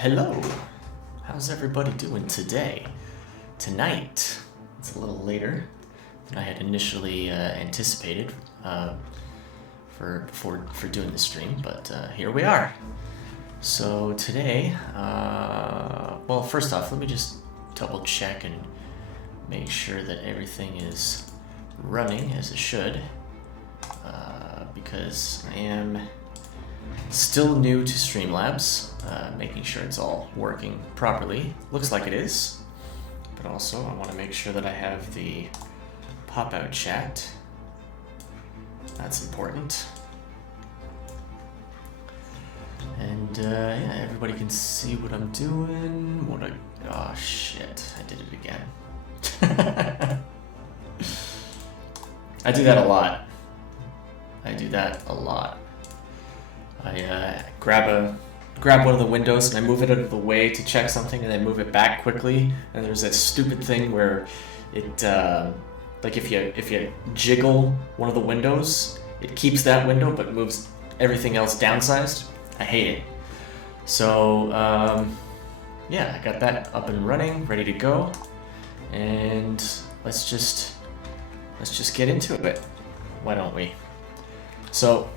Hello, how's everybody doing today? Tonight, it's a little later than I had initially anticipated for doing the stream, but here we are. So today, well, first off, let me just double check and make sure that everything is running as it should, because I am still new to Streamlabs, making sure it's all working properly. Looks like it is, but also I want to make sure that I have the pop-out chat. That's important. And yeah, everybody can see what I'm doing. Oh shit, I did it again. I do that a lot. I grab one of the windows and I move it out of the way to check something, and then move it back quickly. And there's that stupid thing where it, like if you jiggle one of the windows, it keeps that window but moves everything else downsized. I hate it. So yeah, I got that up and running, ready to go, and let's just get into it. Why don't we? So,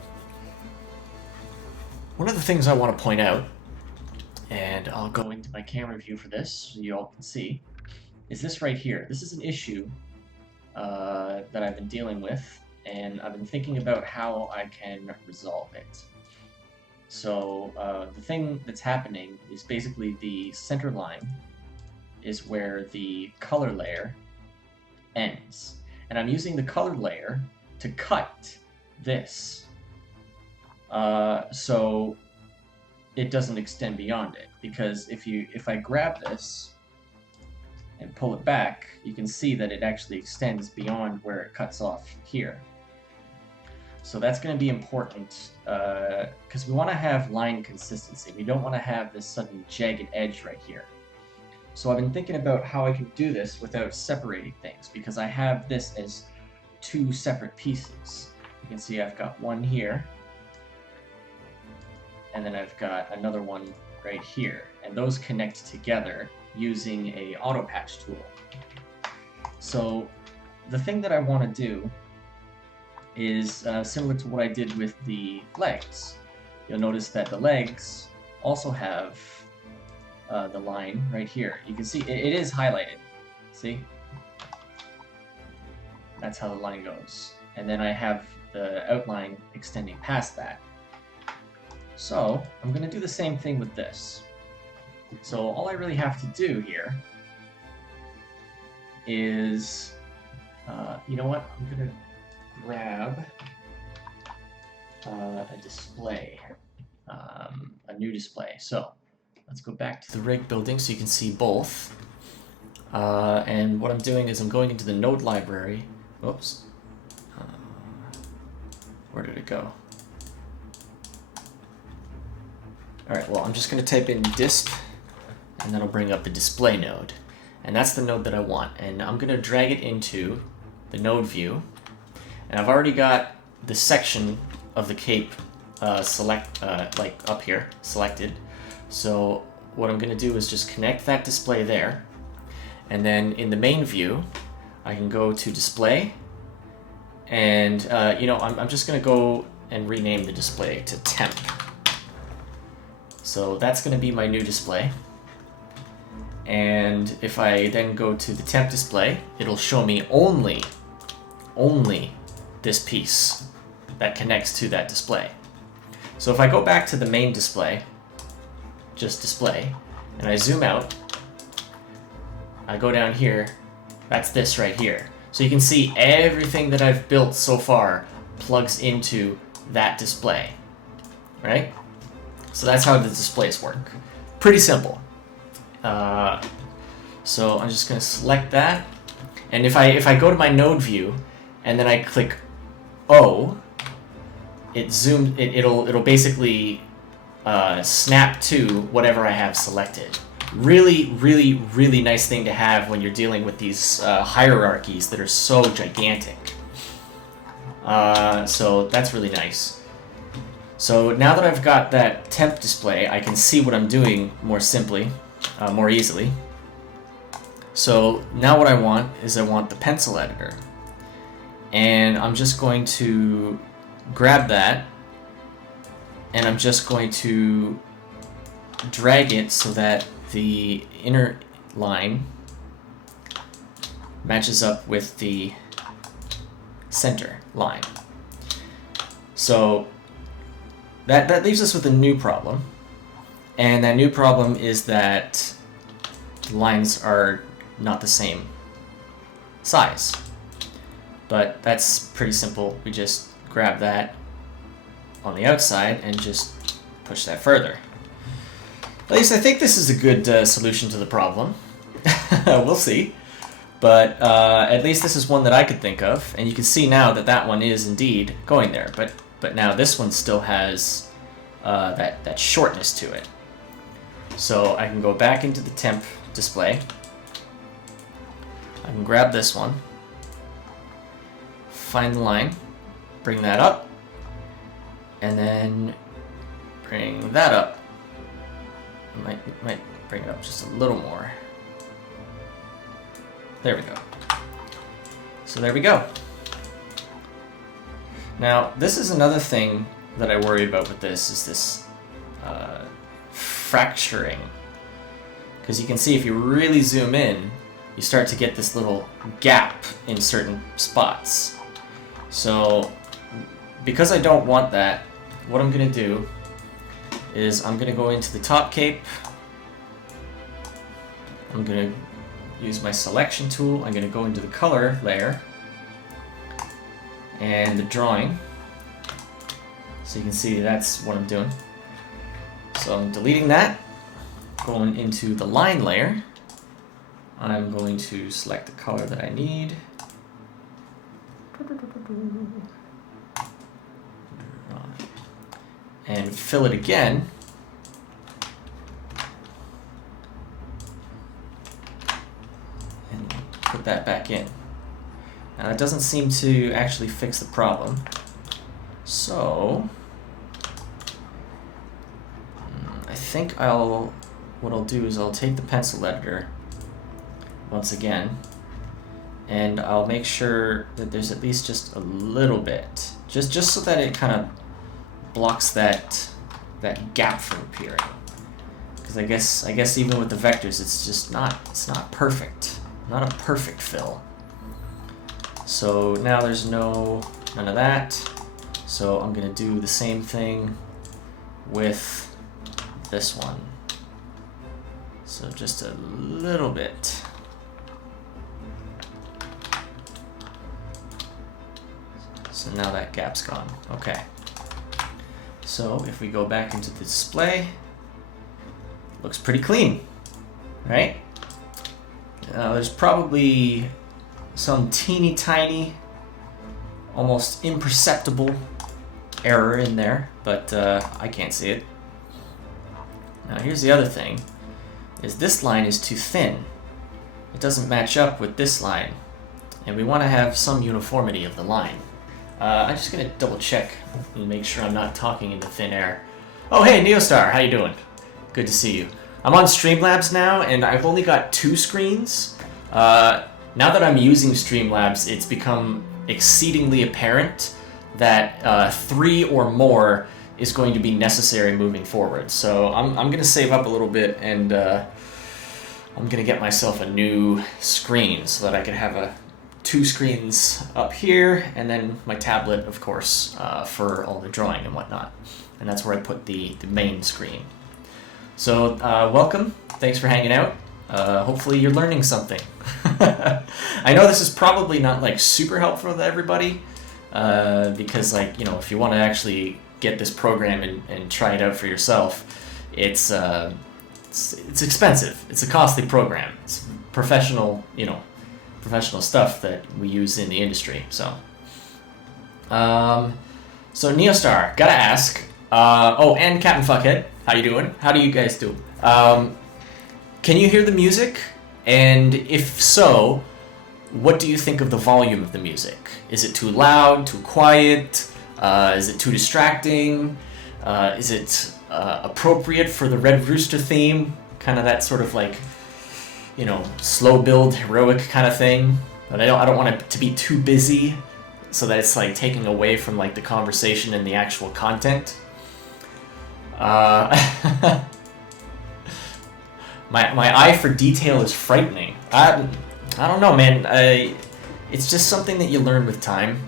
one of the things I want to point out, and I'll go into my camera view for this so you all can see, is this right here. This is an issue that I've been dealing with, and I've been thinking about how I can resolve it. So the thing that's happening is basically the center line is where the color layer ends. And I'm using the color layer to cut this. So it doesn't extend beyond it, because if I grab this and pull it back, you can see that it actually extends beyond where it cuts off here. So that's going to be important, because we want to have line consistency. We don't want to have this sudden jagged edge right here. So I've been thinking about how I can do this without separating things, because I have this as two separate pieces. You can see I've got one here, and then I've got another one right here, and those connect together using a auto patch tool. So the thing that I want to do is similar to what I did with the legs. You'll notice that the legs also have the line right here. You can see it is highlighted. See? That's how the line goes. And then I have the outline extending past that. So I'm going to do the same thing with this. So all I really have to do here is, you know what? I'm going to grab a display, a new display. So let's go back to the rig building so you can see both. And what I'm doing is I'm going into the node library. Oops. Where did it go? Alright, well, I'm just going to type in disp, and that'll bring up the display node. And that's the node that I want. And I'm going to drag it into the node view. And I've already got the section of the cape like up here, selected. So what I'm going to do is just connect that display there. And then in the main view, I can go to display. And, you know, I'm just going to go and rename the display to temp. So that's going to be my new display. And if I then go to the temp display, it'll show me only this piece that connects to that display. So if I go back to the main display, just display, and I zoom out, I go down here, that's this right here. So you can see everything that I've built so far plugs into that display, right? So that's how the displays work. Pretty simple. So I'm just going to select that, and if I go to my node view and then I click O, it'll basically snap to whatever I have selected. Really, really, really nice thing to have when you're dealing with these hierarchies that are so gigantic. So that's really nice. So now that I've got that temp display, I can see what I'm doing more simply, more easily. So now what I want is I want the pencil editor. And I'm just going to grab that, and I'm just going to drag it so that the inner line matches up with the center line. So that leaves us with a new problem, and that new problem is that the lines are not the same size. But that's pretty simple. We just grab that on the outside and just push that further. At least I think this is a good solution to the problem. We'll see. But at least this is one that I could think of, and you can see now that that one is indeed going there. But now this one still has that shortness to it. So I can go back into the temp display. I can grab this one, find the line, bring that up, and then bring that up. I might bring it up just a little more. There we go. So there we go. Now, this is another thing that I worry about with this, is this fracturing. Because you can see if you really zoom in, you start to get this little gap in certain spots. So, because I don't want that, what I'm going to do is I'm going to go into the top cape. I'm going to use my selection tool. I'm going to go into the color layer and the drawing. So you can see that's what I'm doing. So I'm deleting that, going into the line layer. I'm going to select the color that I need. And fill it again. And put that back in. Now that doesn't seem to actually fix the problem. So I think what I'll do is I'll take the pencil editor once again, and I'll make sure that there's at least just a little bit, just so that it kind of blocks that gap from appearing. Because I guess even with the vectors, it's not perfect, not a perfect fill. So now there's none of that. So I'm gonna do the same thing with this one. So just a little bit. So now that gap's gone. Okay. So if we go back into the display, looks pretty clean, right? There's probably some teeny tiny, almost imperceptible error in there, but I can't see it. Now here's the other thing, is this line is too thin. It doesn't match up with this line, and we want to have some uniformity of the line. I'm just gonna double check and make sure I'm not talking into thin air. Oh hey Neostar, how you doing? Good to see you. I'm on Streamlabs now, and I've only got 2 screens. Now that I'm using Streamlabs, it's become exceedingly apparent that 3 or more is going to be necessary moving forward. So I'm gonna save up a little bit, and I'm gonna get myself a new screen so that I can have 2 screens up here, and then my tablet, of course, for all the drawing and whatnot. And that's where I put the main screen. So welcome, thanks for hanging out. Hopefully you're learning something. I know this is probably not like super helpful to everybody, because like, you know, if you want to actually get this program and try it out for yourself, it's expensive. It's a costly program. It's professional, you know, professional stuff that we use in the industry. So Neostar, gotta ask. Oh, and Captain Fuckhead, how you doing? How do you guys do? Can you hear the music? And if so, what do you think of the volume of the music? Is it too loud, too quiet? Is it too distracting? Is it appropriate for the Red Rooster theme? Kind of that sort of like, you know, slow build, heroic kind of thing. But I don't want it to be too busy, so that it's like taking away from like the conversation and the actual content. My eye for detail is frightening. I don't know, man. It's just something that you learn with time,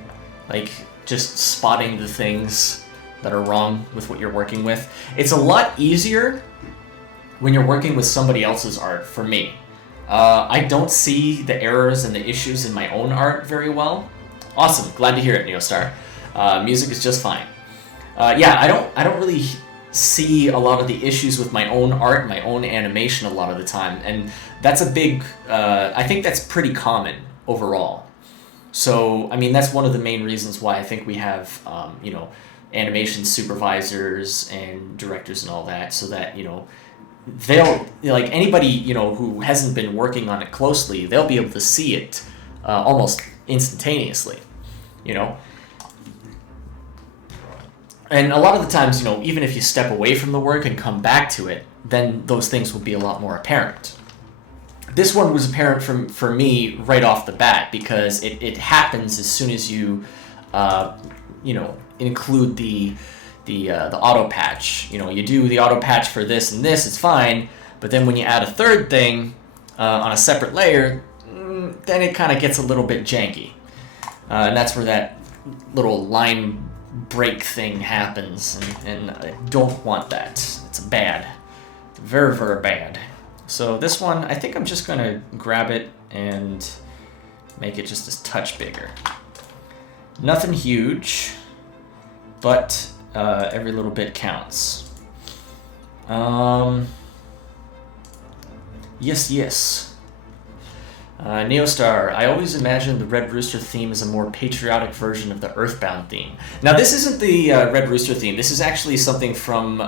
like just spotting the things that are wrong with what you're working with. It's a lot easier when you're working with somebody else's art, for me. I don't see the errors and the issues in my own art very well. Awesome, glad to hear it, Neostar. Music is just fine. Yeah, I don't really see a lot of the issues with my own art, my own animation a lot of the time, and that's a big, I think that's pretty common overall. So, I mean, that's one of the main reasons why I think we have, you know, animation supervisors and directors and all that, so that, you know, they'll, like, anybody, you know, who hasn't been working on it closely, they'll be able to see it almost instantaneously, you know? And a lot of the times, you know, even if you step away from the work and come back to it, then those things will be a lot more apparent. This one was apparent for me right off the bat, because it happens as soon as you, you know, include the auto patch. You know, you do the auto patch for this and this, it's fine, but then when you add a third thing on a separate layer, then it kind of gets a little bit janky. And that's where that little line break thing happens, and I don't want that. It's bad. Very, very bad. So this one, I think I'm just going to grab it and make it just a touch bigger. Nothing huge, but every little bit counts. Yes. Neostar, I always imagined the Red Rooster theme as a more patriotic version of the Earthbound theme. Now, this isn't the Red Rooster theme. This is actually something from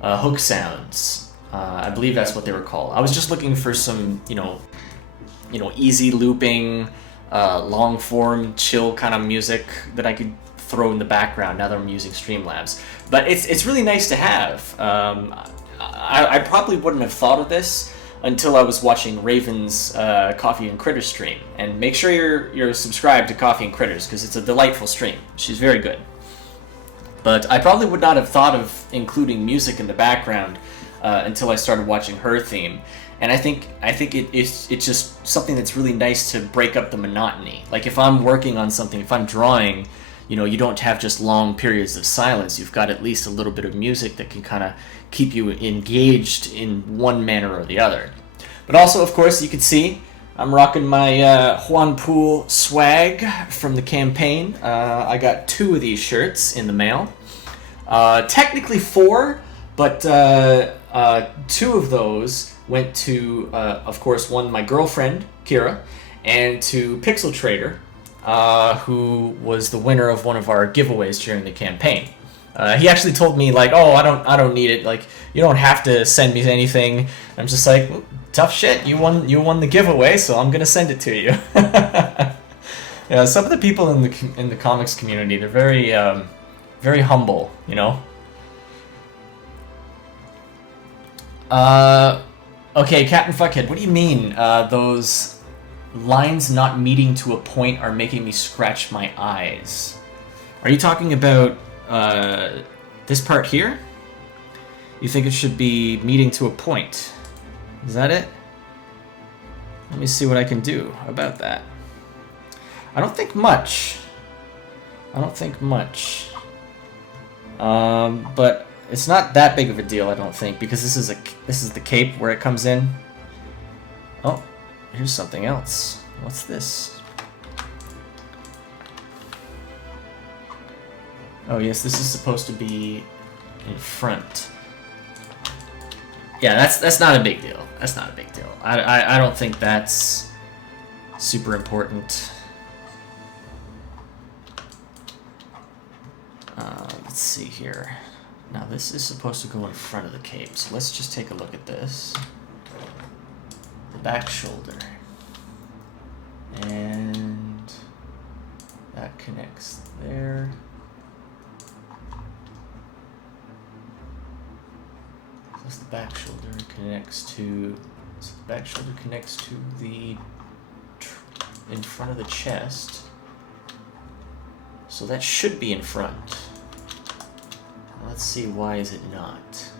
Hook Sounds. I believe that's what they were called. I was just looking for some, you know, easy looping, long form, chill kind of music that I could throw in the background now that I'm using Streamlabs. But it's really nice to have. I probably wouldn't have thought of this until I was watching Raven's Coffee and Critters stream. And make sure you're subscribed to Coffee and Critters, because it's a delightful stream. She's very good. But I probably would not have thought of including music in the background until I started watching her theme. And I think it's just something that's really nice to break up the monotony. Like if I'm working on something, if I'm drawing, you know, you don't have just long periods of silence. You've got at least a little bit of music that can kind of keep you engaged in one manner or the other. But also, of course, you can see I'm rocking my Juan Pool swag from the campaign. I got 2 of these shirts in the mail. Technically 4, but 2 of those went to, of course, one, my girlfriend, Kira, and to Pixel Trader, who was the winner of one of our giveaways during the campaign. He actually told me, like, oh, I don't need it. Like, you don't have to send me anything. I'm just like, tough shit. You won the giveaway, so I'm gonna send it to you. Yeah, some of the people in the comics community, they're very very humble, you know. Okay, Captain Fuckhead, what do you mean? Those lines not meeting to a point are making me scratch my eyes. Are you talking about this part here? You think it should be meeting to a point? Is that it? Let me see what I can do about that. I don't think much. But it's not that big of a deal, I don't think, because this is the cape where it comes in. Oh, here's something else. What's this? Oh yes, this is supposed to be in front. Yeah, that's not a big deal. That's not a big deal. I don't think that's super important. Let's see here. Now this is supposed to go in front of the cape, so let's just take a look at this. The back shoulder. And that connects there. Plus the back shoulder connects to, so the back shoulder connects to the in front of the chest. So that should be in front. Let's see, why is it not?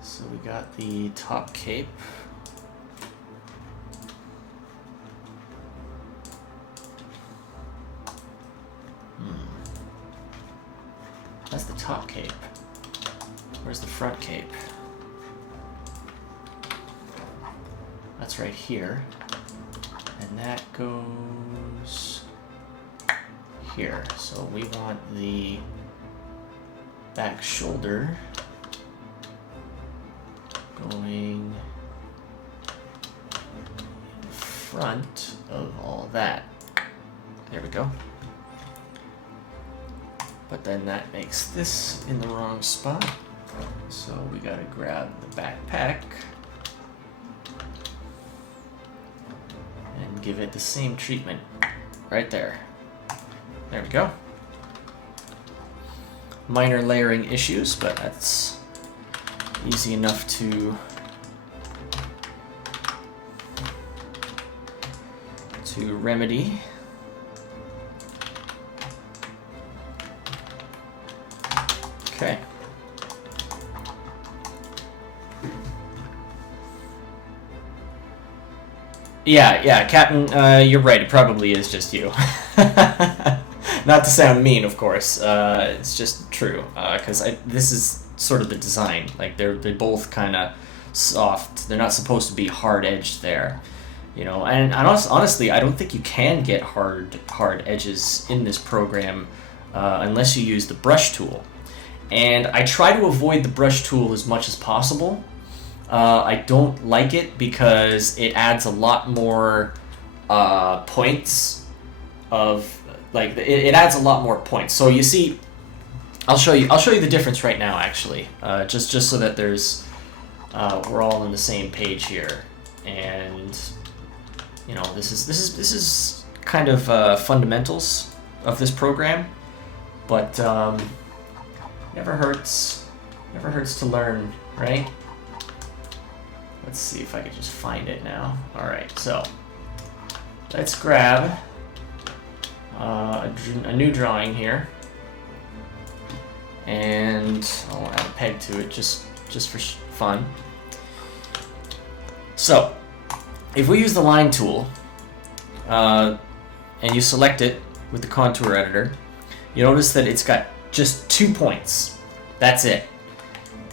So we got the top cape. That's the top cape. Where's the front cape? That's right here. And that goes here. So we want the back shoulder going in front of all that. There we go. But then that makes this in the wrong spot. So we gotta grab the backpack and give it the same treatment right there. There we go. Minor layering issues, but that's easy enough to remedy. Okay. Yeah, Captain, you're right. It probably is just you. Not to sound mean, of course. It's just true. Because this is sort of the design. Like they're both kind of soft. They're not supposed to be hard edged there, you know. And honestly, I don't think you can get hard edges in this program unless you use the brush tool. And I try to avoid the brush tool as much as possible. I don't like it because it adds a lot more points of, like, it adds a lot more points. So you see, I'll show you the difference right now, actually, just so that there's we're all on the same page here. And you know, this is kind of fundamentals of this program, but never hurts to learn, right? Let's see if I can just find it now. All right, so let's grab a new drawing here, and I'll add a peg to it just for fun. So if we use the line tool and you select it with the contour editor, you notice that it's got just 2 points. That's it.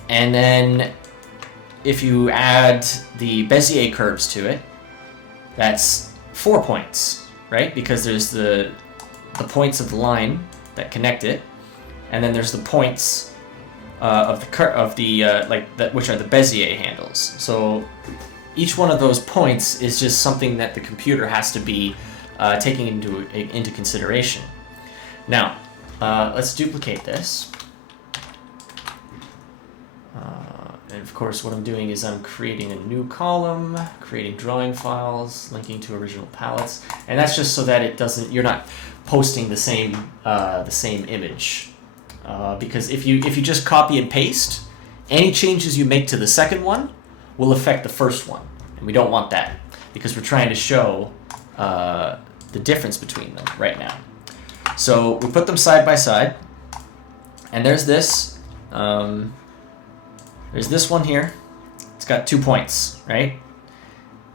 And then if you add the Bezier curves to it, that's 4 points, right? Because there's the points of the line that connect it, and then there's the points of the which are the Bezier handles. So each one of those points is just something that the computer has to be taking into consideration. Now, let's duplicate this. And of course, what I'm doing is I'm creating a new column, creating drawing files, linking to original palettes, and that's just so that you're not posting the same image. Because if you just copy and paste, any changes you make to the second one will affect the first one, and we don't want that because we're trying to show the difference between them right now. So we put them side by side, and there's this. There's this one here. It's got 2 points, right?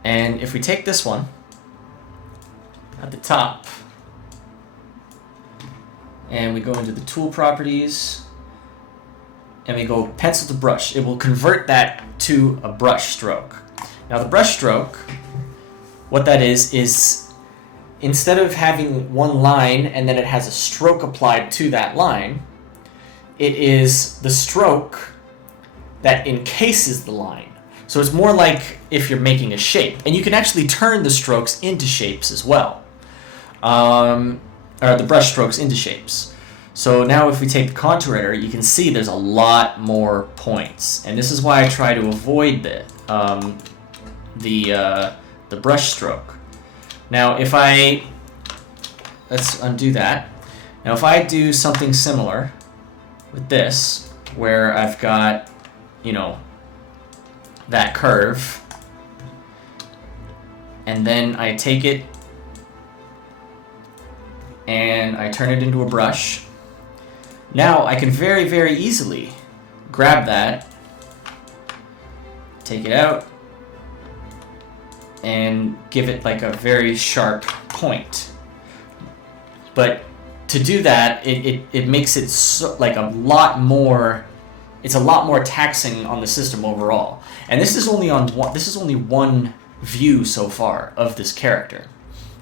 And if we take this one at the top and we go into the tool properties and we go pencil to brush, it will convert that to a brush stroke. Now the brush stroke, what that is instead of having one line and then it has a stroke applied to that line, it is the stroke that encases the line. So it's more like if you're making a shape. And you can actually turn the strokes into shapes as well. Or the brush strokes into shapes. So now if we take the contour editor, you can see there's a lot more points. And this is why I try to avoid the brush stroke. Now let's undo that. Now if I do something similar with this, where I've got, you know, that curve, and then I take it and I turn it into a brush. Now I can very, very easily grab that, take it out, and give it like a very sharp point. But to do that, it makes it so, like a lot more. It's a lot more taxing on the system overall. And this is only on one. This is only one view so far of this character.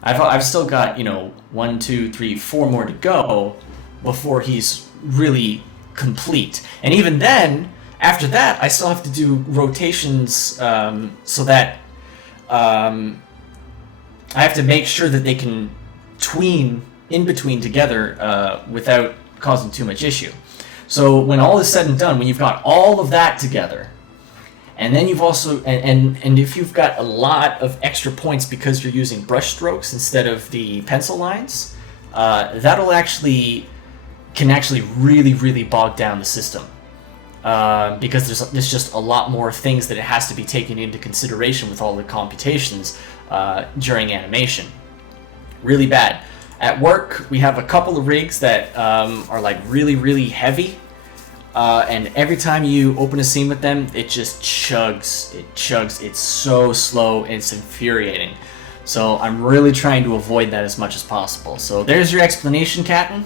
I've still got, you know, 1, 2, 3, 4 more to go before he's really complete. And even then, after that, I still have to do rotations so that I have to make sure that they can tween in between together without causing too much issue. So when all is said and done, when you've got all of that together, and then you've also, and if you've got a lot of extra points because you're using brush strokes instead of the pencil lines, that'll can actually really bog down the system. Because there's just a lot more things that it has to be taken into consideration with all the computations during animation. Really bad. At work, we have a couple of rigs that are like really heavy, and every time you open a scene with them, it just chugs. It chugs. It's so slow. It's infuriating. So I'm really trying to avoid that as much as possible. So there's your explanation, Captain.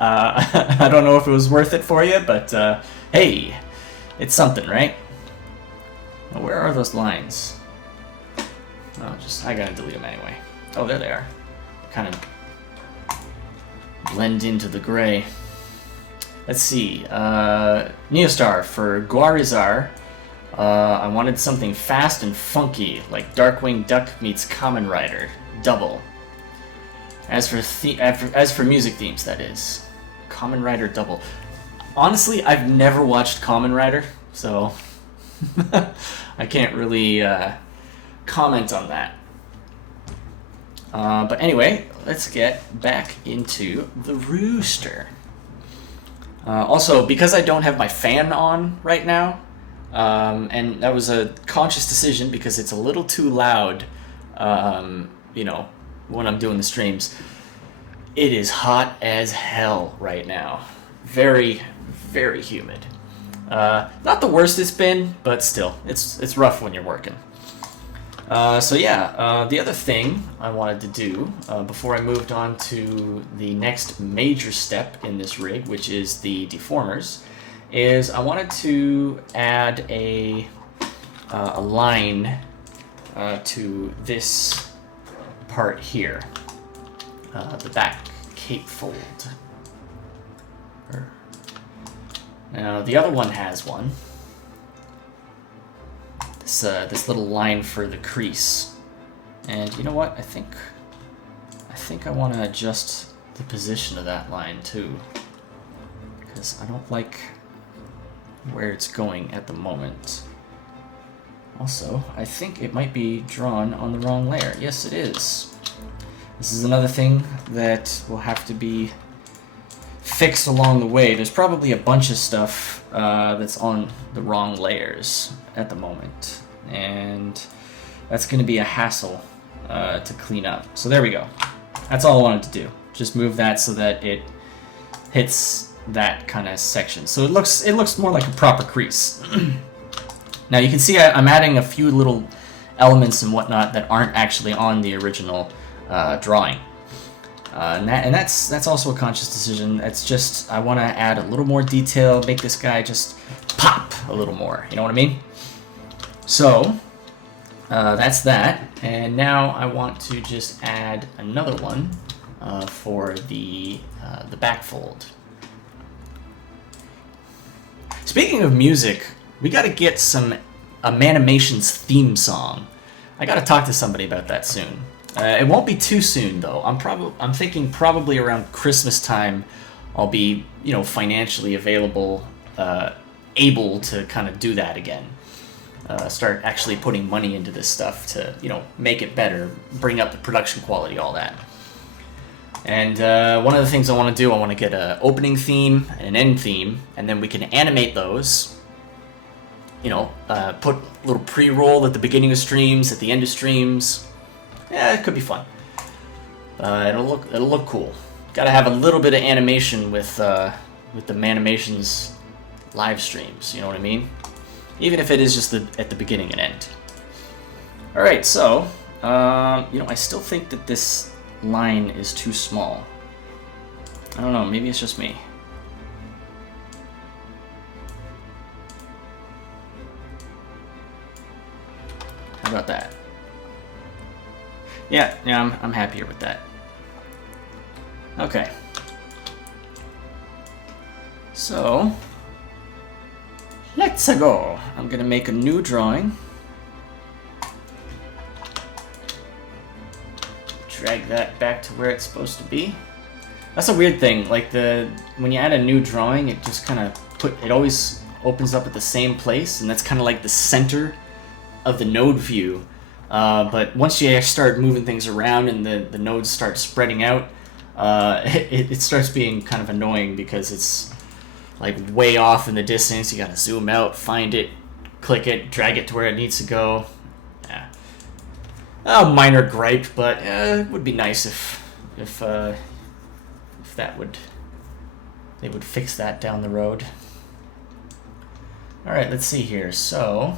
I don't know if it was worth it for you, but hey, it's something, right? Now, where are those lines? Oh, I gotta delete them anyway. Oh, there they are. Kind of blend into the gray. Let's see. Neostar for Guarizar. I wanted something fast and funky, like Darkwing Duck meets Kamen Rider. Double. As for music themes, that is. Kamen Rider double. Honestly, I've never watched Kamen Rider, so I can't really comment on that. But anyway, let's get back into the Rooster. Also, because I don't have my fan on right now, and that was a conscious decision because it's a little too loud, you know, when I'm doing the streams. It is hot as hell right now. Very humid. Not the worst it's been, but still, it's rough when you're working. So yeah, the other thing I wanted to do before I moved on to the next major step in this rig, which is the deformers, is I wanted to add a line to this part here, the back cape fold. Now the other one has one. This little line for the crease, and you know what? I think I want to adjust the position of that line too, because I don't like where it's going at the moment. Also, I think it might be drawn on the wrong layer. Yes, it is. This is another thing that will have to be fixed along the way. There's probably a bunch of stuff that's on the wrong layers at the moment, and that's going to be a hassle to clean up. So there we go. That's all I wanted to do. Just move that so that it hits that kind of section. So it looks more like a proper crease. Now you can see I'm adding a few little elements and whatnot that aren't actually on the original drawing. And that's also a conscious decision. It's just I want to add a little more detail, make this guy just pop a little more. You know what I mean? So that's that. And now I want to just add another one for the back fold. Speaking of music, we got to get a MANimations theme song. I got to talk to somebody about that soon. It won't be too soon though. I'm thinking probably around Christmas time I'll be, you know, financially available, able to kind of do that again. Start actually putting money into this stuff to, you know, make it better, bring up the production quality, all that. And one of the things I want to do, I want to get an opening theme and an end theme, and then we can animate those. You know, put a little pre-roll at the beginning of streams, at the end of streams. Yeah, it could be fun. It'll look cool. Got to have a little bit of animation with the MANimations live streams. You know what I mean? Even if it is just at the beginning and end. All right, so you know, I still think that this line is too small. I don't know. Maybe it's just me. How about that? Yeah, I'm happier with that. Okay. So, let's go. I'm gonna make a new drawing. Drag that back to where it's supposed to be. That's a weird thing. Like when you add a new drawing, it just kind of it always opens up at the same place, and that's kind of like the center of the node view. But once you start moving things around and the nodes start spreading out, it starts being kind of annoying because it's like way off in the distance. You gotta zoom out, find it, click it, drag it to where it needs to go. Yeah, a minor gripe, but it would be nice if they would fix that down the road. All right, let's see here. So.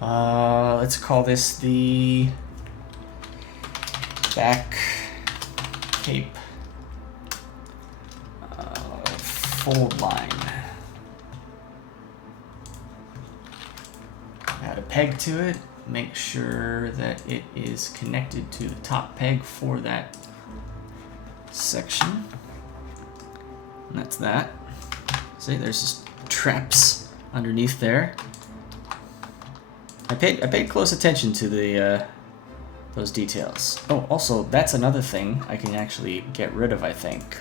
Let's call this the back cape fold line. Add a peg to it. Make sure that it is connected to the top peg for that section. And that's that. See, there's just traps underneath there. I paid close attention to those details. Oh, also, that's another thing I can actually get rid of, I think,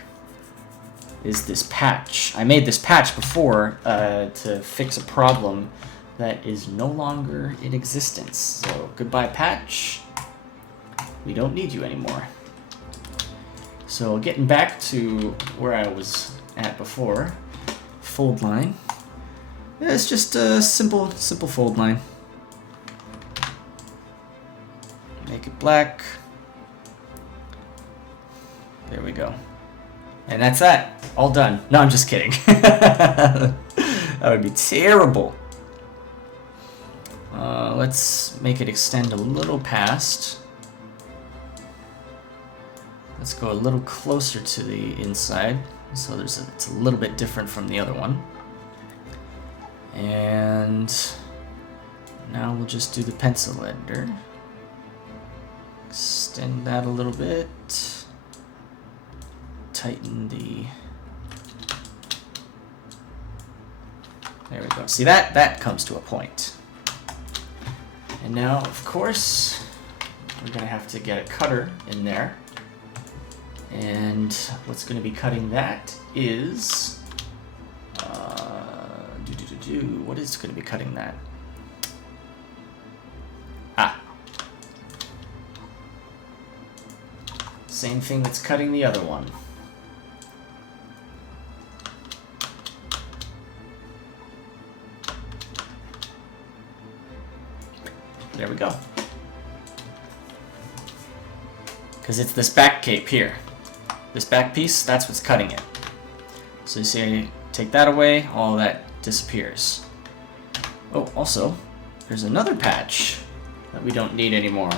is this patch. I made this patch before to fix a problem that is no longer in existence. So, goodbye patch. We don't need you anymore. So, getting back to where I was at before, fold line. Yeah, it's just a simple fold line. Make it black. There we go. And that's that. All done. No, I'm just kidding. That would be terrible. Let's make it extend a little past. Let's go a little closer to the inside. So it's a little bit different from the other one. And now we'll just do the pencil editor. Extend that a little bit. Tighten the... There we go. See, that comes to a point. And now, of course, we're going to have to get a cutter in there. And what's going to be cutting that is... What is going to be cutting that? Ah. Same thing that's cutting the other one. There we go. Because it's this back cape here. This back piece, that's what's cutting it. So you see, I take that away, all that disappears. Oh, also, there's another patch that we don't need anymore.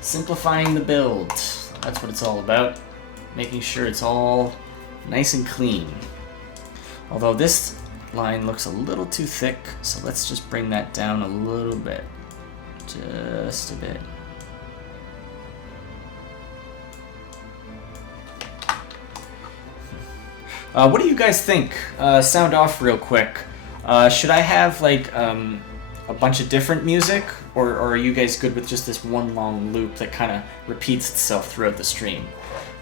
Simplifying the build. That's what it's all about. Making sure it's all nice and clean. Although this line looks a little too thick, so let's just bring that down a little bit. Just a bit. What do you guys think? Sound off real quick. Should I have like a bunch of different music, or are you guys good with just this one long loop that kind of repeats itself throughout the stream?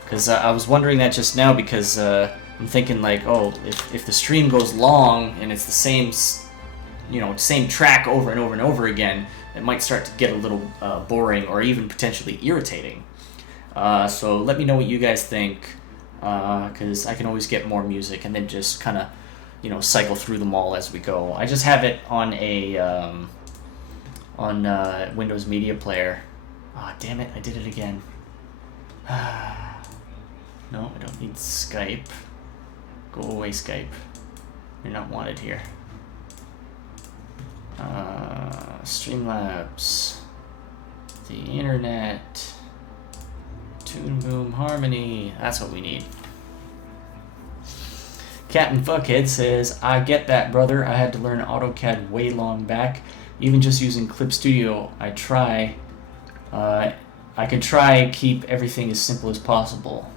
Because I was wondering that just now because I'm thinking like, oh, if the stream goes long and it's the same, same track over and over and over again, it might start to get a little boring or even potentially irritating. So let me know what you guys think, because I can always get more music and then just kind of, you know, cycle through them all as we go. I just have it on a Windows Media Player. Ah, damn it! I did it again. No, I don't need Skype. Go away, Skype. You're not wanted here. Streamlabs. The internet. Toon Boom Harmony. That's what we need. Captain Fuckhead says, I get that, brother. I had to learn AutoCAD way long back. Even just using Clip Studio, I could try keep everything as simple as possible.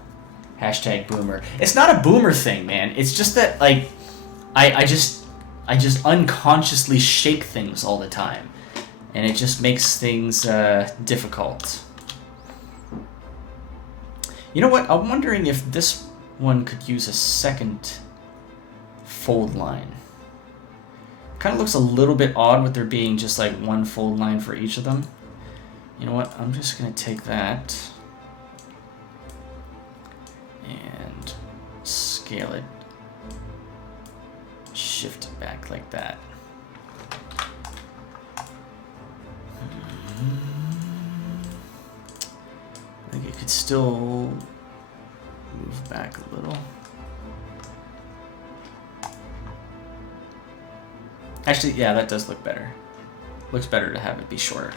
Hashtag boomer. It's not a boomer thing, man. It's just that, like, I just unconsciously shake things all the time. And it just makes things difficult. You know what? I'm wondering if this one could use a second fold line. Kind of looks a little bit odd with there being just like one fold line for each of them. You know what? I'm just going to take that and scale it. Shift it back like that. I think it could still move back a little. Actually, yeah, that does look better. Looks better to have it be shorter.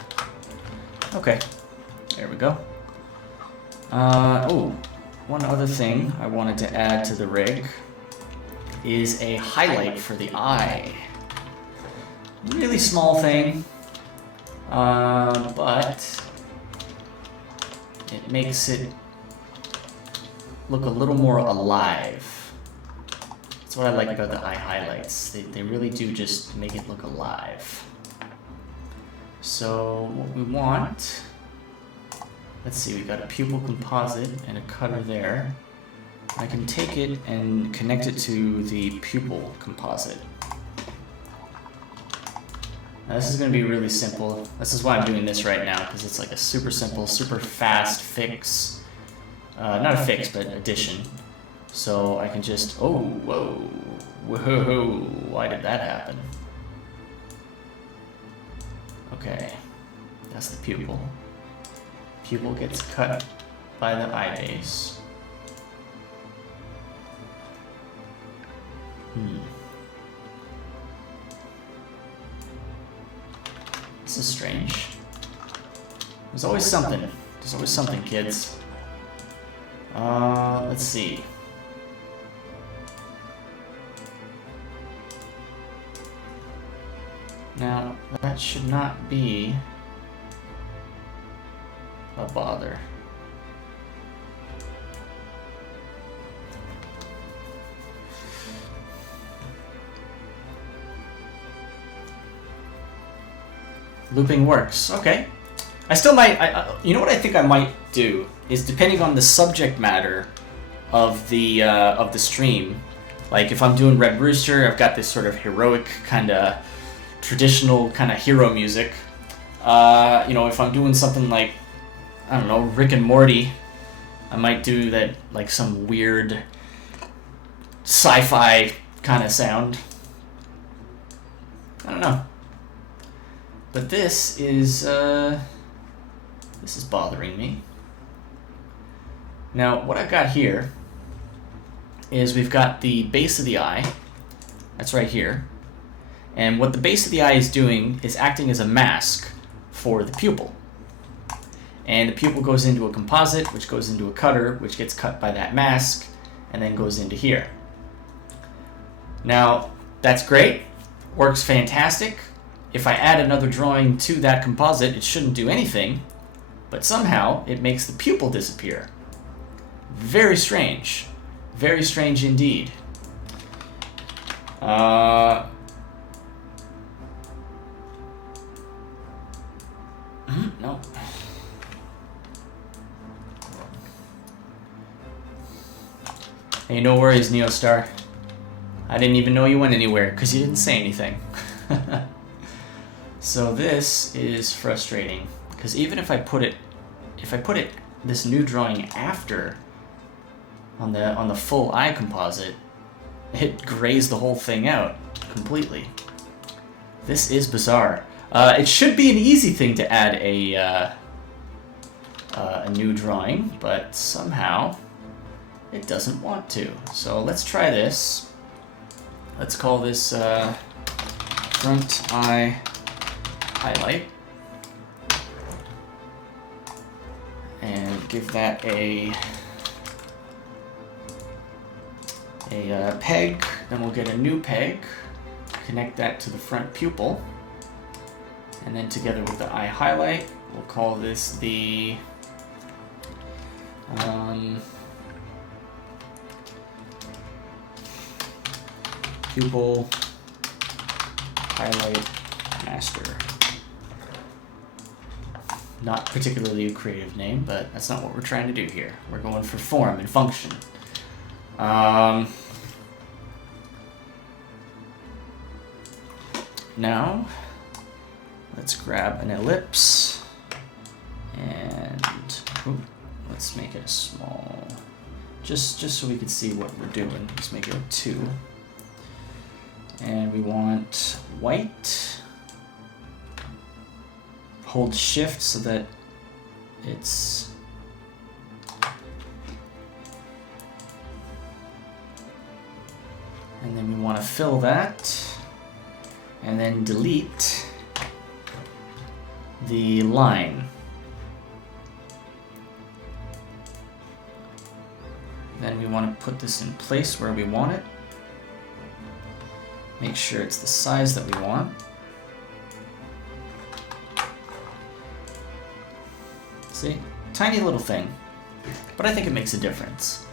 Okay, there we go. Oh, one other thing I wanted to add to the rig is a highlight for the eye. Really small thing, but it makes it look a little more alive. That's what I like about the eye highlights. They really do just make it look alive. So what we want, let's see, we got a pupil composite and a cutter there. I can take it and connect it to the pupil composite. Now this is going to be really simple. This is why I'm doing this right now, because it's like a super simple, super fast fix. Not a fix, but addition. So I can just, oh, whoa, whoa, why did that happen? Okay, that's the pupil. Pupil gets cut by the eye base. This is strange. There's always something. There's always something, kids. Let's see. Now, that should not be a bother. Looping works. Okay. I still might. You know what I think I might do is, depending on the subject matter of the stream. Like if I'm doing Red Rooster, I've got this sort of heroic kind of traditional kind of hero music. You know, if I'm doing something like, I don't know, Rick and Morty, I might do that, like some weird sci-fi kind of sound. I don't know. But this is bothering me. Now, what I've got here is we've got the base of the eye. That's right here. And what the base of the eye is doing is acting as a mask for the pupil. And the pupil goes into a composite, which goes into a cutter, which gets cut by that mask, and then goes into here. Now, that's great. Works fantastic. If I add another drawing to that composite, it shouldn't do anything, but somehow it makes the pupil disappear. Very strange. Very strange indeed. No. Hey, no worries, Neostar. I didn't even know you went anywhere, because you didn't say anything. So this is frustrating, because even if I put it this new drawing after on the full eye composite, it grays the whole thing out completely. This is bizarre. It should be an easy thing to add a new drawing, but somehow it doesn't want to. So let's try this. Let's call this front eye highlight. And give that a peg. Then we'll get a new peg. Connect that to the front pupil. And then together with the eye highlight, we'll call this the pupil highlight master. Not particularly a creative name, but that's not what we're trying to do here. We're going for form and function. Now, let's grab an ellipse and let's make it a small, just so we can see what we're doing. Let's make it a 2. And we want white. Hold shift so that it's and then we want to fill that and then delete the line. Then we want to put this in place where we want it. Make sure it's the size that we want. See? Tiny little thing, but I think it makes a difference.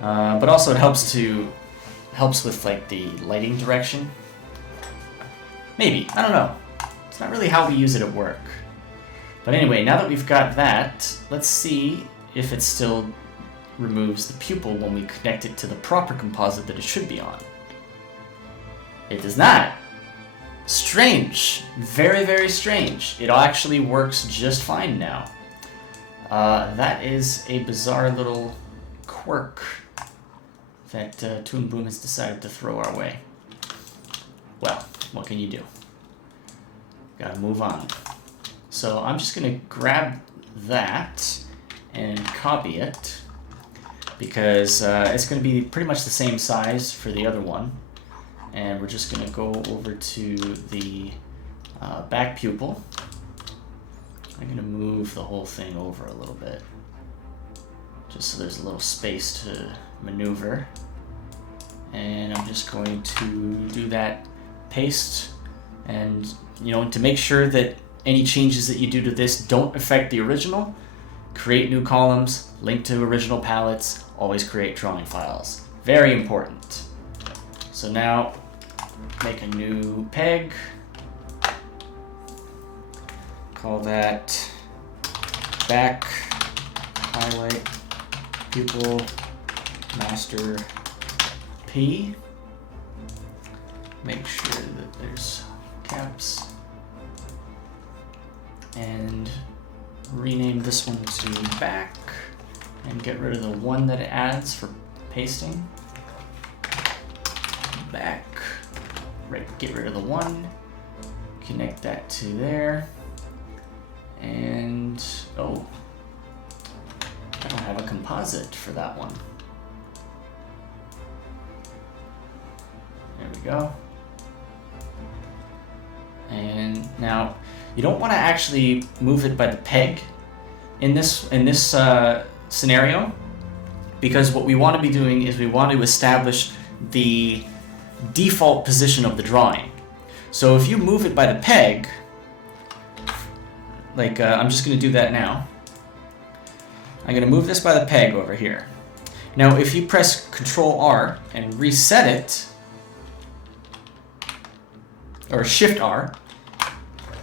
But also it helps with like the lighting direction. Maybe, I don't know. It's not really how we use it at work. But anyway, now that we've got that, let's see if it still removes the pupil when we connect it to the proper composite that it should be on. It does not. Strange. Very, very strange. It actually works just fine now. That is a bizarre little quirk that Toon Boom has decided to throw our way. Well, what can you do? Gotta move on. So I'm just gonna grab that and copy it because it's gonna be pretty much the same size for the other one. And we're just going to go over to the back pupil. I'm going to move the whole thing over a little bit, just so there's a little space to maneuver. And I'm just going to do that paste, and to make sure that any changes that you do to this don't affect the original, create new columns, link to original palettes, always create drawing files. Very important. So now, make a new peg, call that back highlight pupil master P. Make sure that there's caps, and rename this one to back, and get rid of the one that it adds for pasting. Back, right, get rid of the 1, connect that to there, and oh, I don't have a composite for that one. There we go. And now you don't want to actually move it by the peg in this scenario, because what we want to be doing is we want to establish the default position of the drawing. So if you move it by the peg, like I'm just going to do that now. I'm going to move this by the peg over here. Now if you press Control R and reset it, or Shift R,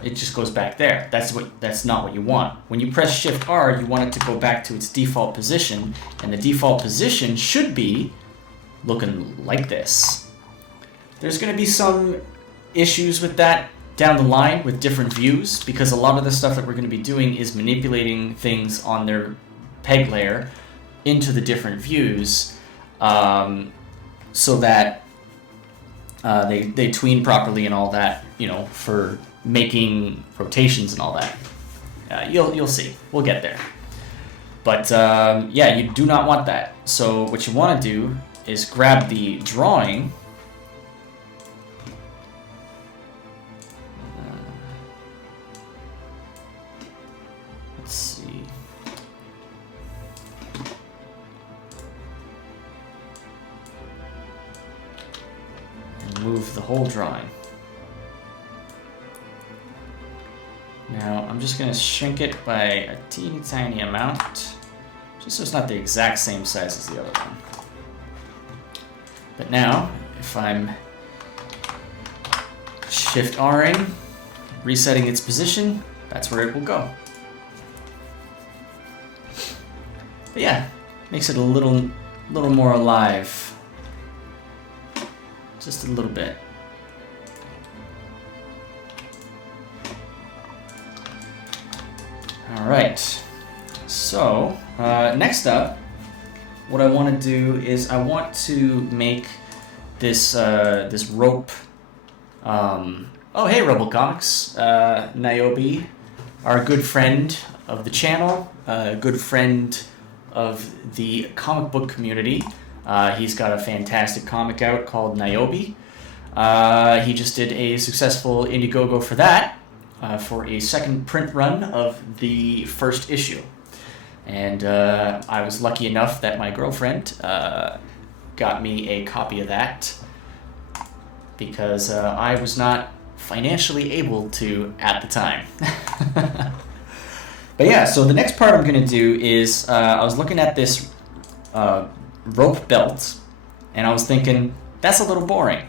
it just goes back there. That's not what you want. When you press Shift R, you want it to go back to its default position, and the default position should be looking like this. There's going to be some issues with that down the line with different views, because a lot of the stuff that we're going to be doing is manipulating things on their peg layer into the different views, so that they tween properly and all that, you know, for making rotations and all that. You'll see. We'll get there. But yeah, you do not want that. So what you want to do is grab the drawing. Let's see. And move the whole drawing. Now, I'm just going to shrink it by a teeny tiny amount, just so it's not the exact same size as the other one. But now, if I'm Shift-Ring, resetting its position, that's where it will go. But yeah, makes it a little more alive. Just a little bit. Alright, so next up, what I want to do is I want to make this this rope. Oh hey, Rebel Comics, Niobe, our good friend of the channel, good friend of the comic book community. He's got a fantastic comic out called Niobe. He just did a successful Indiegogo for that. For a second print run of the first issue. And I was lucky enough that my girlfriend got me a copy of that, because I was not financially able to at the time. But yeah, so the next part I'm going to do is I was looking at this rope belt, and I was thinking, that's a little boring.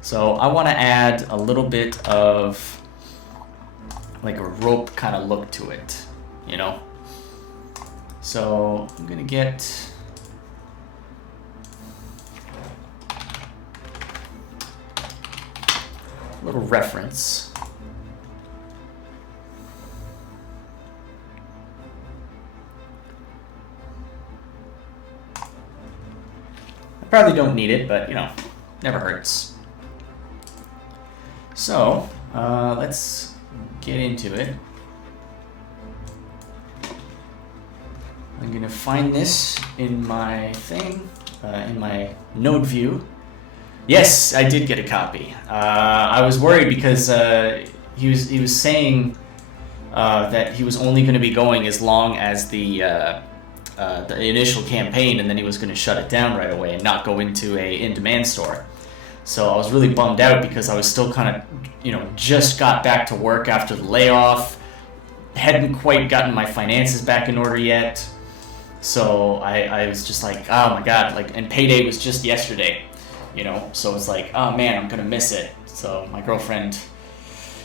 So I want to add a little bit of like a rope kind of look to it, you know? So I'm gonna get a little reference. I probably don't need it, but you know, never hurts. So let's get into it. I'm gonna find this in my thing, in my node view. Yes, I did get a copy. I was worried because he was saying that he was only going to be going as long as the initial campaign, and then he was going to shut it down right away and not go into a in-demand store. So I was really bummed out because I was still kind of, you know, just got back to work after the layoff, hadn't quite gotten my finances back in order yet. So I was just like, oh my god, like, and payday was just yesterday, you know, so it's like, oh man, I'm gonna miss it. So my girlfriend,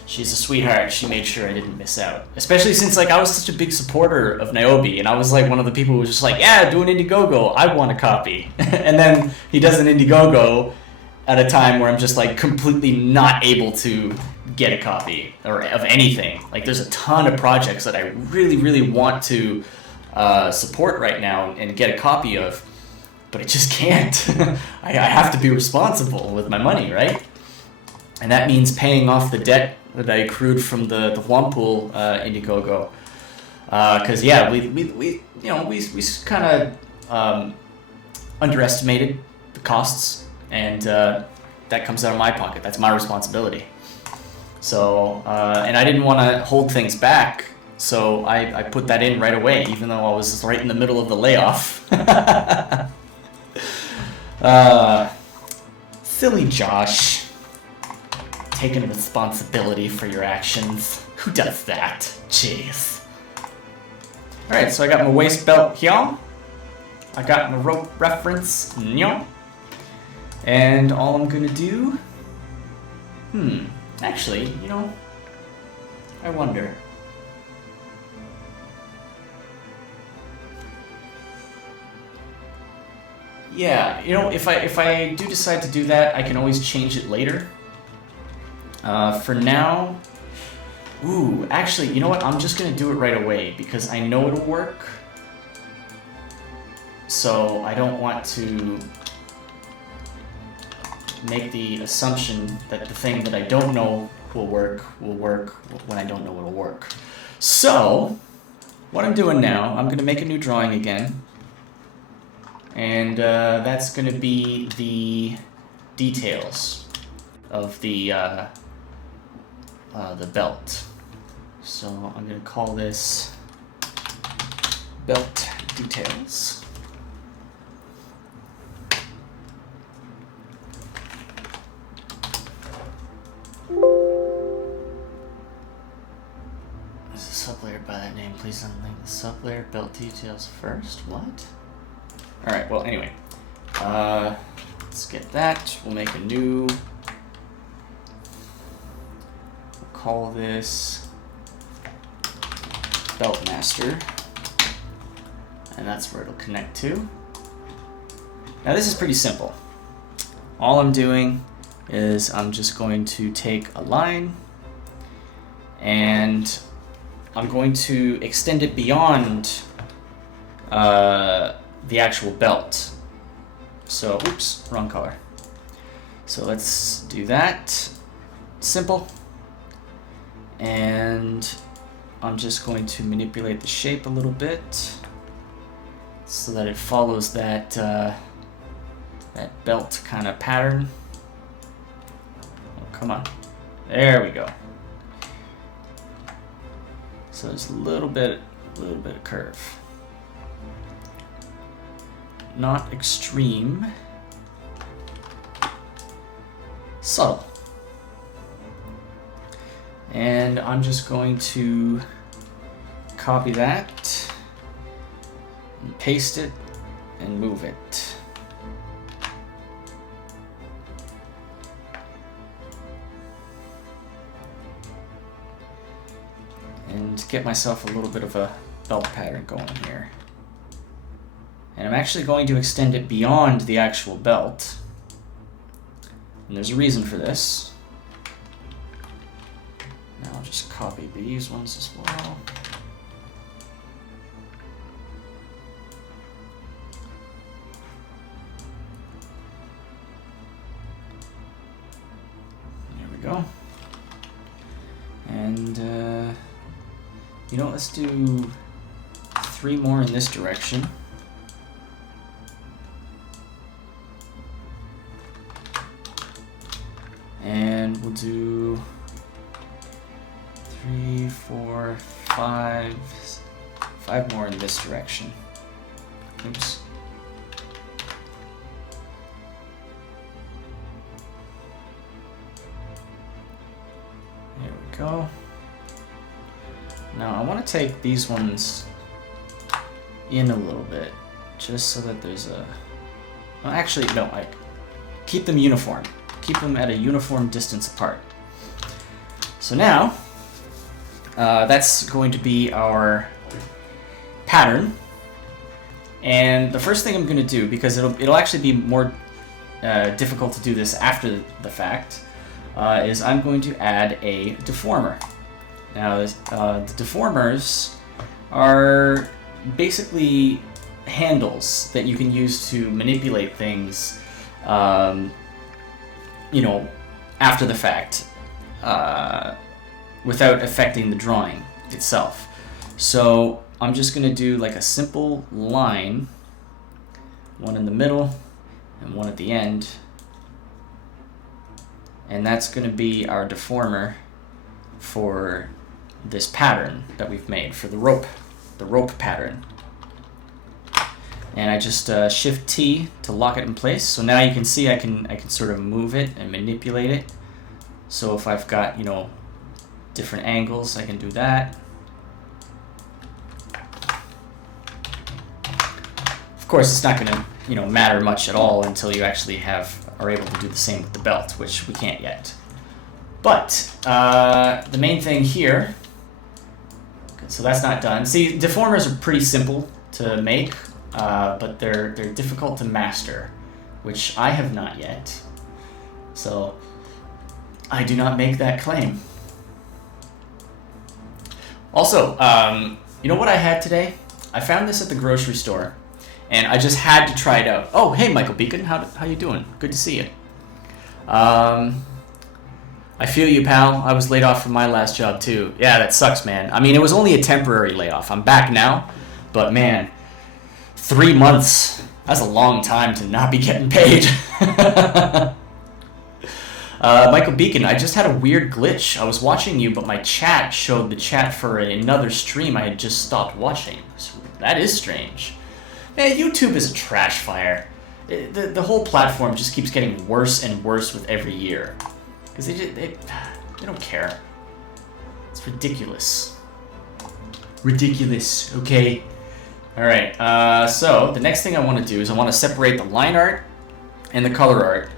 she's a sweetheart, she made sure I didn't miss out. Especially since, like, I was such a big supporter of Niobe, and I was like one of the people who was just like, yeah, do an Indiegogo, I want a copy. And then he does an Indiegogo at a time where I'm just like completely not able to get a copy or of anything. Like, there's a ton of projects that I really want to support right now and get a copy of, but I just can't. I have to be responsible with my money, right? And that means paying off the debt that I accrued from the Wampool Indiegogo. Because yeah, we kind of underestimated the costs, and that comes out of my pocket. That's my responsibility. So and I didn't want to hold things back, so I put that in right away, even though I was right in the middle of the layoff. Silly Josh. Taking responsibility for your actions. Who does that? Jeez. Alright, so I got my waist belt here. I got my rope reference. And all I'm gonna do... Actually, you know, I wonder. Yeah, you know, if I do decide to do that, I can always change it later. For now, ooh, actually, you know what? I'm just gonna do it right away because I know it'll work. So I don't want to make the assumption that the thing that I don't know will work when I don't know it'll work. So what I'm doing now, I'm gonna make a new drawing again. And that's gonna be the details of the belt. So I'm gonna call this belt details. There's a sublayer by that name. Please unlink the sublayer belt details first. What? All right. Well, anyway, let's get that. We'll make a new. Call this belt master, and that's where it'll connect to. Now this is pretty simple. All I'm doing is I'm just going to take a line and I'm going to extend it beyond the actual belt. So, oops, wrong color. So let's do that. Simple. And I'm just going to manipulate the shape a little bit so that it follows that that belt kind of pattern. Oh, come on. There we go. So there's a little bit of curve. Not extreme. Subtle. And I'm just going to copy that and paste it and move it. And get myself a little bit of a belt pattern going here. And I'm actually going to extend it beyond the actual belt. And there's a reason for this. Now I'll just copy these ones as well. There we go. And, you know, let's do 3 more in this direction. And we'll do 3, 4, 5 more in this direction. Oops. There we go. Now I want to take these ones in a little bit, just so that there's a... Well, actually, no, I keep them uniform. Keep them at a uniform distance apart. So now, that's going to be our pattern. And the first thing I'm going to do, because it'll actually be more difficult to do this after the fact, is I'm going to add a deformer. Now, the deformers are basically handles that you can use to manipulate things, you know, after the fact, without affecting the drawing itself. So I'm just going to do like a simple line, one in the middle and one at the end, and that's going to be our deformer for this pattern that we've made for the rope pattern. And I just Shift T to lock it in place. So now you can see I can sort of move it and manipulate it. So if I've got, you know, different angles, I can do that. Of course, it's not going to, you know, matter much at all until you actually are able to do the same with the belt, which we can't yet. But the main thing here, so that's not done. See, deformers are pretty simple to make, but they're difficult to master, which I have not yet. So I do not make that claim. Also, you know what I had today? I found this at the grocery store, and I just had to try it out. Oh, hey, Michael Beacon, how you doing? Good to see you. I feel you, pal. I was laid off from my last job, too. Yeah, that sucks, man. I mean, it was only a temporary layoff. I'm back now, but man, 3 months. That's a long time to not be getting paid. Michael Beacon, I just had a weird glitch. I was watching you, but my chat showed the chat for another stream I had just stopped watching. That is strange. Man, YouTube is a trash fire. The whole platform just keeps getting worse and worse with every year. Because they don't care. It's ridiculous. Ridiculous, okay? Alright, so the next thing I want to do is I want to separate the line art and the color art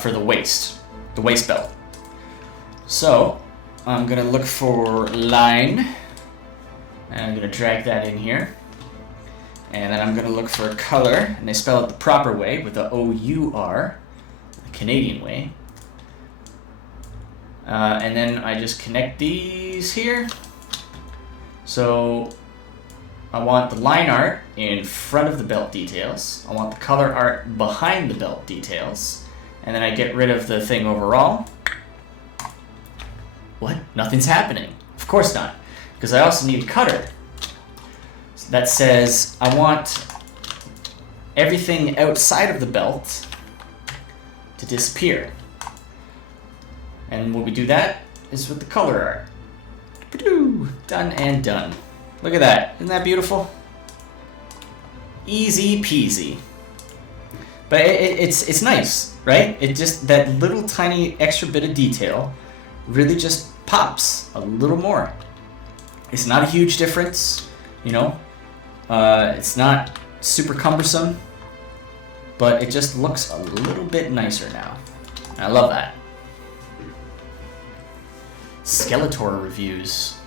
for the waist belt. So, I'm going to look for line, and I'm going to drag that in here. And then I'm going to look for color, and they spell it the proper way with the O-U-R, the Canadian way. And then I just connect these here. So I want the line art in front of the belt details. I want the color art behind the belt details. And then I get rid of the thing overall. What? Nothing's happening. Of course not. Because I also need a cutter. So that says I want everything outside of the belt to disappear. And when we do that is with the color art. Done and done. Look at that. Isn't that beautiful? Easy peasy. But it's nice, right? It just, that little tiny extra bit of detail really just pops a little more. It's not a huge difference, you know? It's not super cumbersome, but it just looks a little bit nicer now. I love that. Skeletor reviews.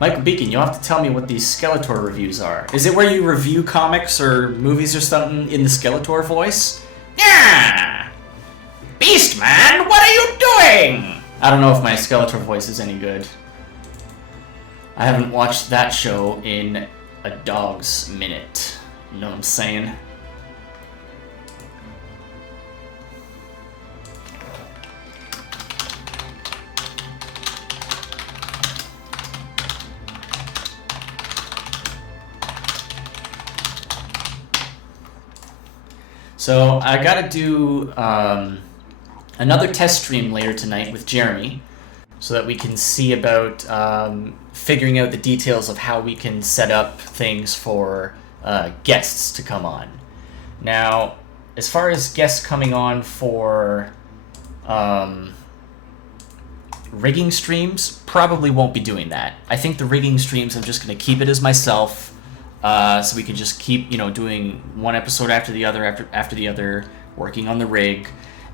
Michael Beacon, you'll have to tell me what these Skeletor reviews are. Is it where you review comics or movies or something in the Skeletor voice? Yeah! Beastman, what are you doing? I don't know if my Skeletor voice is any good. I haven't watched that show in a dog's minute. You know what I'm saying? So I gotta do another test stream later tonight with Jeremy so that we can see about figuring out the details of how we can set up things for guests to come on. Now, as far as guests coming on for rigging streams, probably won't be doing that. I think the rigging streams, I'm just going to keep it as myself. So we can just keep, doing one episode after the other, working on the rig,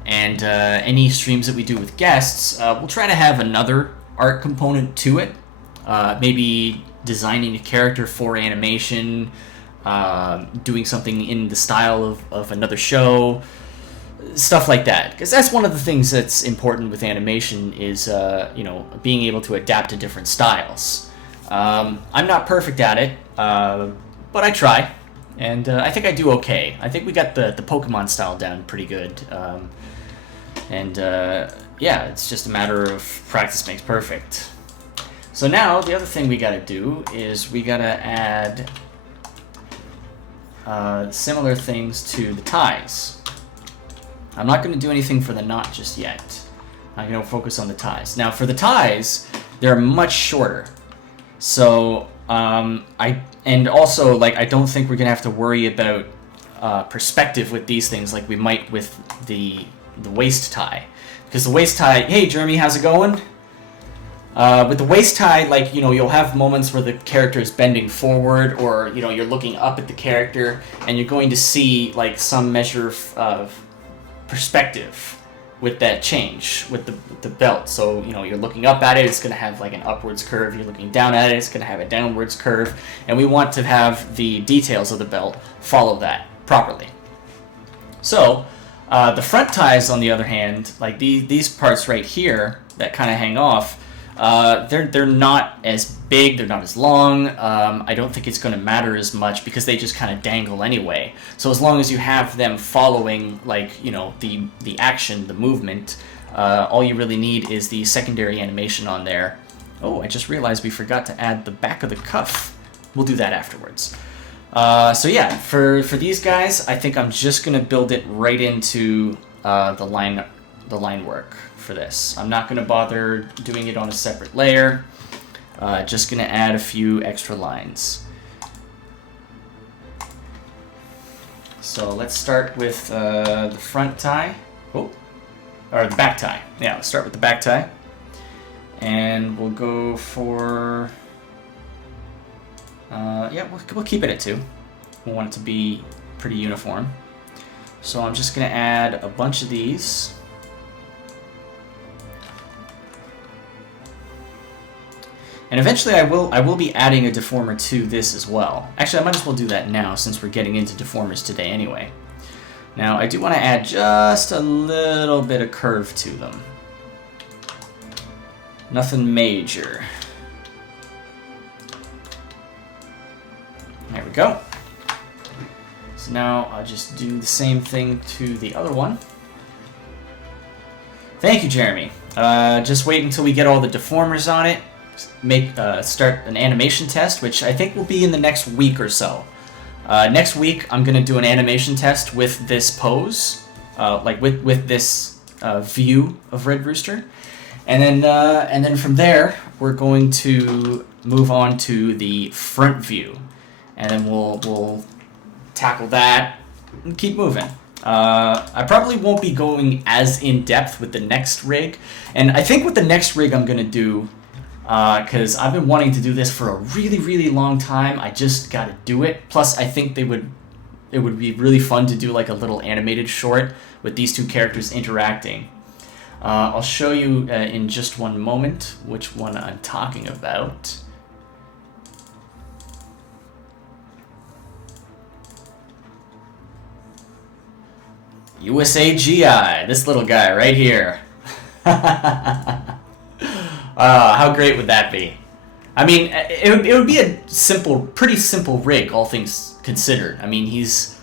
and any streams that we do with guests, we'll try to have another art component to it. Maybe designing a character for animation, doing something in the style of another show, stuff like that. Because that's one of the things that's important with animation is, being able to adapt to different styles. I'm not perfect at it, but I try, and I think I do okay. I think we got the Pokemon style down pretty good, yeah, it's just a matter of practice makes perfect. So now, the other thing we gotta do is we gotta add similar things to the ties. I'm not gonna do anything for the knot just yet. I'm gonna focus on the ties. Now, for the ties, they're much shorter. So, I don't think we're gonna have to worry about perspective with these things like we might with the waist tie, because the waist tie. Hey, Jeremy, how's it going? With the waist tie, you'll have moments where the character is bending forward, or you're looking up at the character, and you're going to see some measure of perspective with that change with the belt. So you're looking up at it, it's going to have an upwards curve. You're looking down at it, it's going to have a downwards curve, and we want to have the details of the belt follow that properly. So The front ties, on the other hand, like these parts right here that kind of hang off, they're not as big, they're not as long. I don't think it's going to matter as much because they just kind of dangle anyway. So as long as you have them following, like, you know, the action, the movement, all you really need is the secondary animation on there. Oh, I just realized we forgot to add the back of the cuff. We'll do that afterwards. So yeah, for these guys, I think I'm just gonna build it right into the line work for this. I'm not gonna bother doing it on a separate layer. Just gonna add a few extra lines. So let's start with the front tie. Oh, or the back tie. Yeah, let's start with the back tie, and we'll go for. Yeah, we'll keep it at 2. We want it to be pretty uniform. So I'm just going to add a bunch of these. And eventually I will be adding a deformer to this as well. Actually, I might as well do that now since we're getting into deformers today anyway. Now, I do want to add just a little bit of curve to them. Nothing major. There we go. So now I'll just do the same thing to the other one. Thank you, Jeremy. Just wait until we get all the deformers on it. Start an animation test, which I think will be in the next week or so. Next week, I'm going to do an animation test with this pose, like with this view of Red Rooster. And then from there, we're going to move on to the front view. And then we'll tackle that and keep moving. I probably won't be going as in-depth with the next rig. And I think with the next rig I'm going to do, because I've been wanting to do this for a really, really long time, I just got to do it. Plus, I think it would be really fun to do like a little animated short with these two characters interacting. I'll show you in just one moment which one I'm talking about. USAGI, this little guy right here. How great would that be? I mean, it would be a pretty simple rig, all things considered. I mean, he's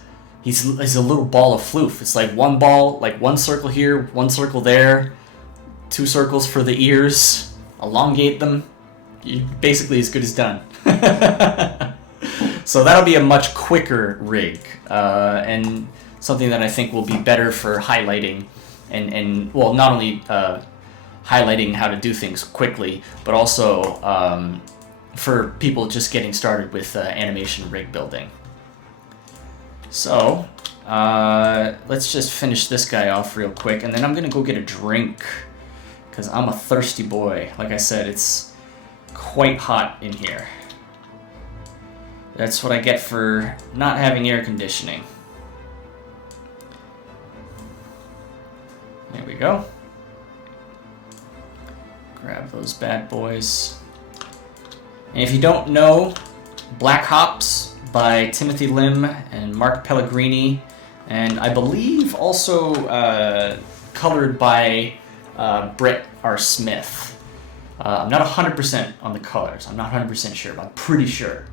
a little ball of floof. It's like one ball, like one circle here, one circle there, 2 circles for the ears, elongate them. You're basically as good as done. So that'll be a much quicker rig, and something that I think will be better for highlighting and well, not only highlighting how to do things quickly, but also for people just getting started with animation rig building. So let's just finish this guy off real quick, and then I'm gonna go get a drink because I'm a thirsty boy. Like I said, it's quite hot in here. That's what I get for not having air conditioning. There we go. Grab those bad boys. And if you don't know, Black Hops by Timothy Lim and Mark Pellegrini, and I believe also colored by Brett R. Smith. I'm not 100% on the colors. I'm not 100% sure, but I'm pretty sure.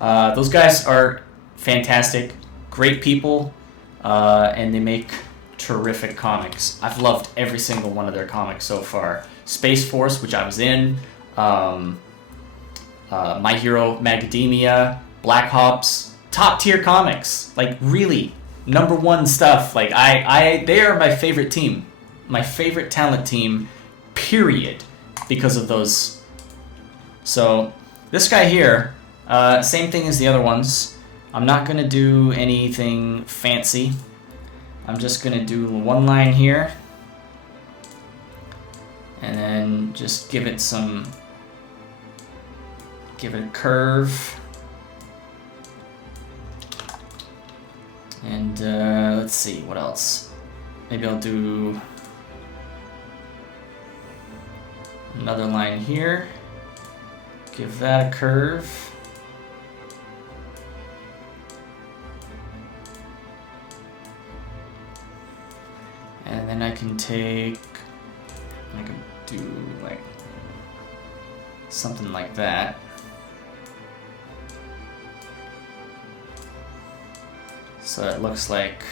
Those guys are fantastic, great people, and they make terrific comics. I've loved every single one of their comics so far. Space Force, which I was in, My Hero Macadamia, Black Hops, top tier comics. Like really, #1 stuff. Like they are my favorite team, my favorite talent team, period, because of those. So this guy here, same thing as the other ones. I'm not gonna do anything fancy. I'm just gonna do one line here, and then just give it a curve, and let's see what else. Maybe I'll do another line here, give that a curve. then I can take, I can do like something like that. So it looks like,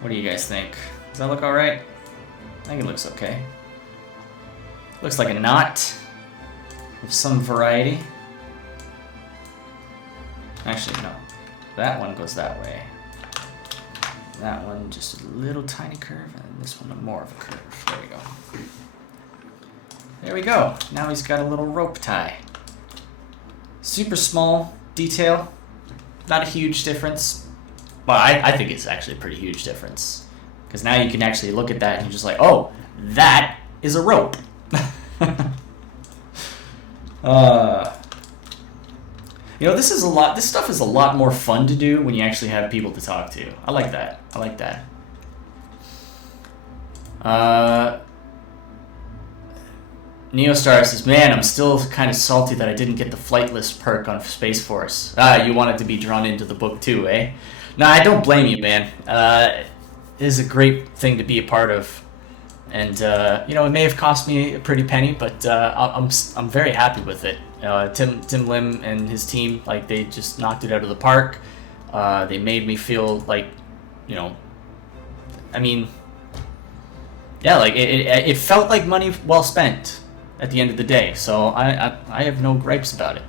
what do you guys think? Does that look alright? I think it looks okay. Looks like a knot of some variety. Actually, no. That one goes that way. That one just a little tiny curve, and this one more of a curve. There we go. There we go. Now he's got a little rope tie. Super small detail. Not a huge difference. Well, I think it's actually a pretty huge difference. Because now you can actually look at that and you're just like, oh, that is a rope. You know, this stuff is a lot more fun to do when you actually have people to talk to. I like that. I like that. Neostar says, man, I'm still kind of salty that I didn't get the flight list perk on Space Force. You wanted to be drawn into the book too, eh? Nah, I don't blame you, man. It is a great thing to be a part of. And, you know, it may have cost me a pretty penny, but I'm very happy with it. Tim Lim and his team, like, they just knocked it out of the park. They made me feel like, you know, I mean, yeah, like, it felt like money well spent at the end of the day, so I have no gripes about it.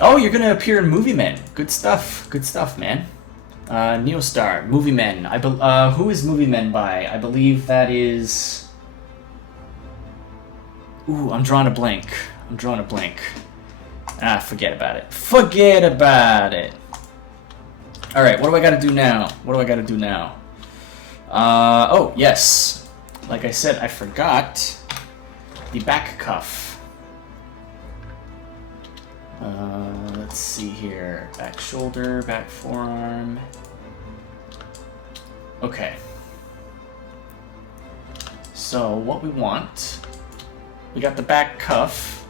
Oh, you're gonna appear in Movie Men. Good stuff, man. Neostar, Movie Men. Who is Movie Men by? I believe that is... Ooh, I'm drawing a blank. Ah, forget about it. Alright, what do I gotta do now? Oh, yes. Like I said, I forgot the back cuff. Let's see here. Back shoulder, back forearm. Okay. So, what we want... We got the back cuff,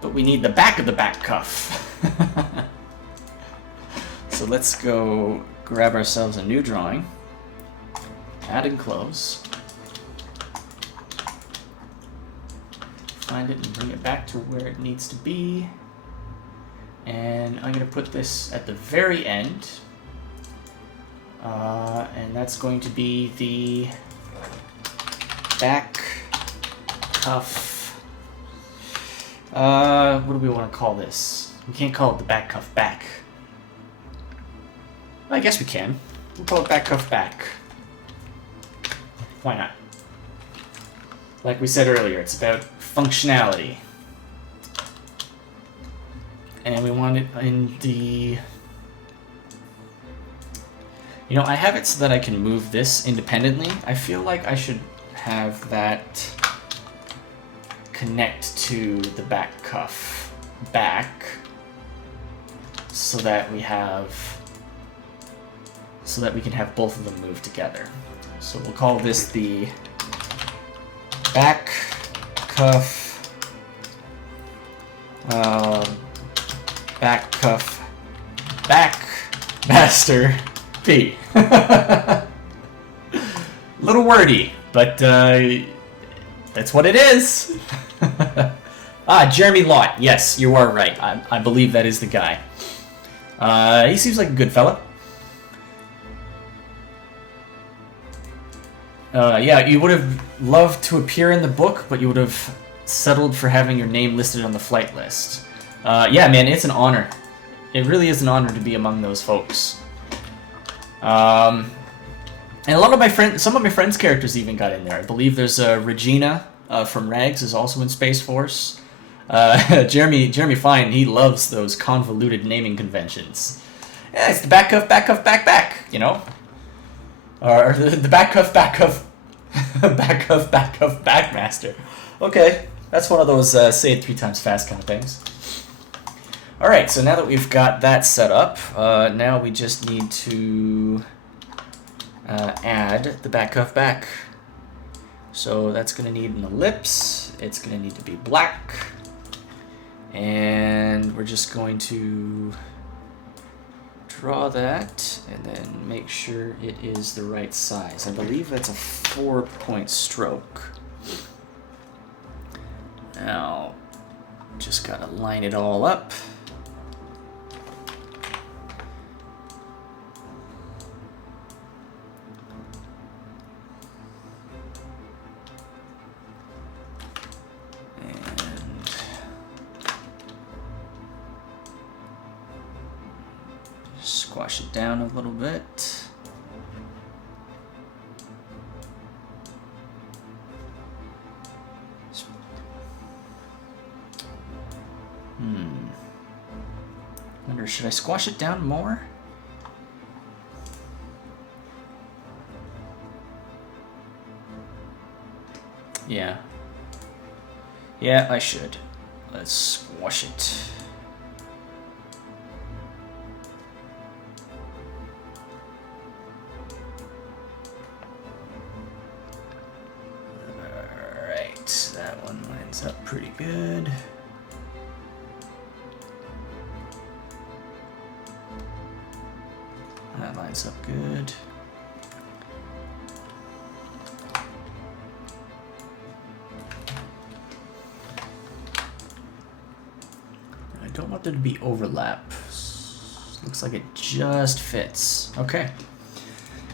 but we need the back of the back cuff. So let's go grab ourselves a new drawing. Add and close. Find it and bring it back to where it needs to be. And I'm going to put this at the very end. And that's going to be the back cuff. What do we want to call this? We can't call it the back cuff back. I guess we can. We'll call it back cuff back. Why not? Like we said earlier, it's about functionality. And we want it in the... You know, I have it so that I can move this independently. I feel like I should have that connect to the back cuff back so that we can have both of them move together. So we'll call this the back cuff back master P. Little wordy, but that's what it is. Jeremy Lott. Yes, you are right. I believe that is the guy. He seems like a good fella. Yeah, you would have loved to appear in the book, but you would have settled for having your name listed on the flight list. Yeah, man, it's an honor. It really is an honor to be among those folks. And a lot of my friends, some of my friends' characters even got in there. I believe there's Regina from Rags is also in Space Force. Jeremy Fine, he loves those convoluted naming conventions. Yeah, it's the back cuff, back, you know? Or the back cuff, back master. Okay, that's one of those say it 3 times fast kind of things. Alright, so now that we've got that set up, now we just need to add the back cuff back. So that's going to need an ellipse, it's going to need to be black, and we're just going to draw that and then make sure it is the right size. I believe that's a 4-point stroke. Now, just gotta line it all up. Squash it down a little bit. Wonder, should I squash it down more? Yeah. Yeah, I should. Let's squash it. That one lines up pretty good. That lines up good. I don't want there to be overlap. Looks like it just fits. Okay.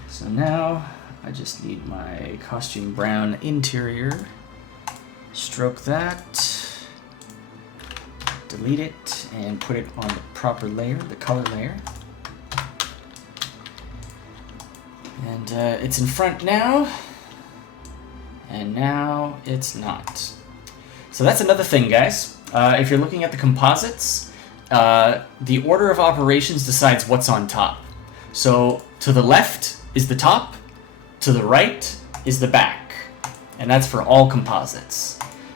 So now I just need my costume brown interior. Stroke that, delete it, and put it on the proper layer, the color layer. And it's in front now, and now it's not. So that's another thing, guys. If you're looking at the composites, the order of operations decides what's on top. So to the left is the top, to the right is the back, and that's for all composites.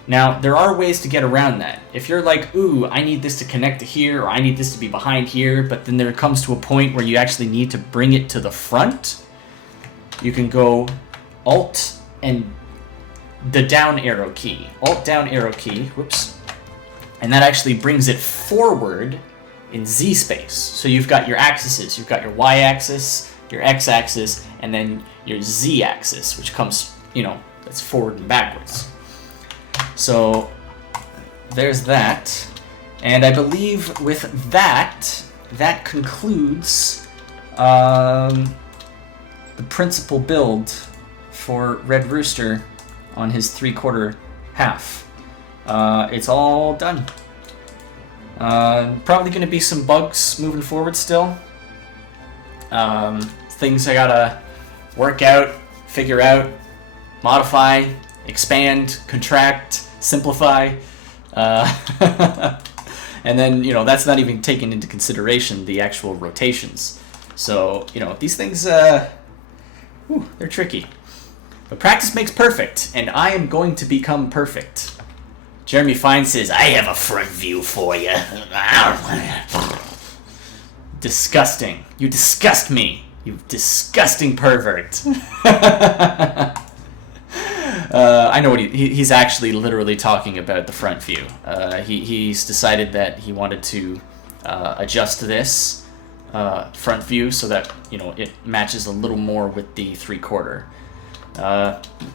Now, there are ways to get around that. If you're like, ooh, I need this to connect to here, or I need this to be behind here, but then there comes to a point where you actually need to bring it to the front, you can go Alt and the down arrow key. Alt down arrow key, whoops. And that actually brings it forward in Z space. So you've got your axes. You've got your Y axis, your X axis, and then your Z axis, which comes, that's forward and backwards. So there's that, and I believe with that, that concludes the principal build for Red Rooster on his 3/4 half. It's all done. Probably going to be some bugs moving forward still. Things I gotta work out, figure out, modify, expand, contract, simplify, and then that's not even taking into consideration the actual rotations. So these things, they're tricky. But practice makes perfect, and I am going to become perfect. Jeremy Fine says, "I have a front view for you." Disgusting! You disgust me, you disgusting pervert. I know what he's actually literally talking about the front view. He's decided that he wanted to adjust this front view so that it matches a little more with the 3/4.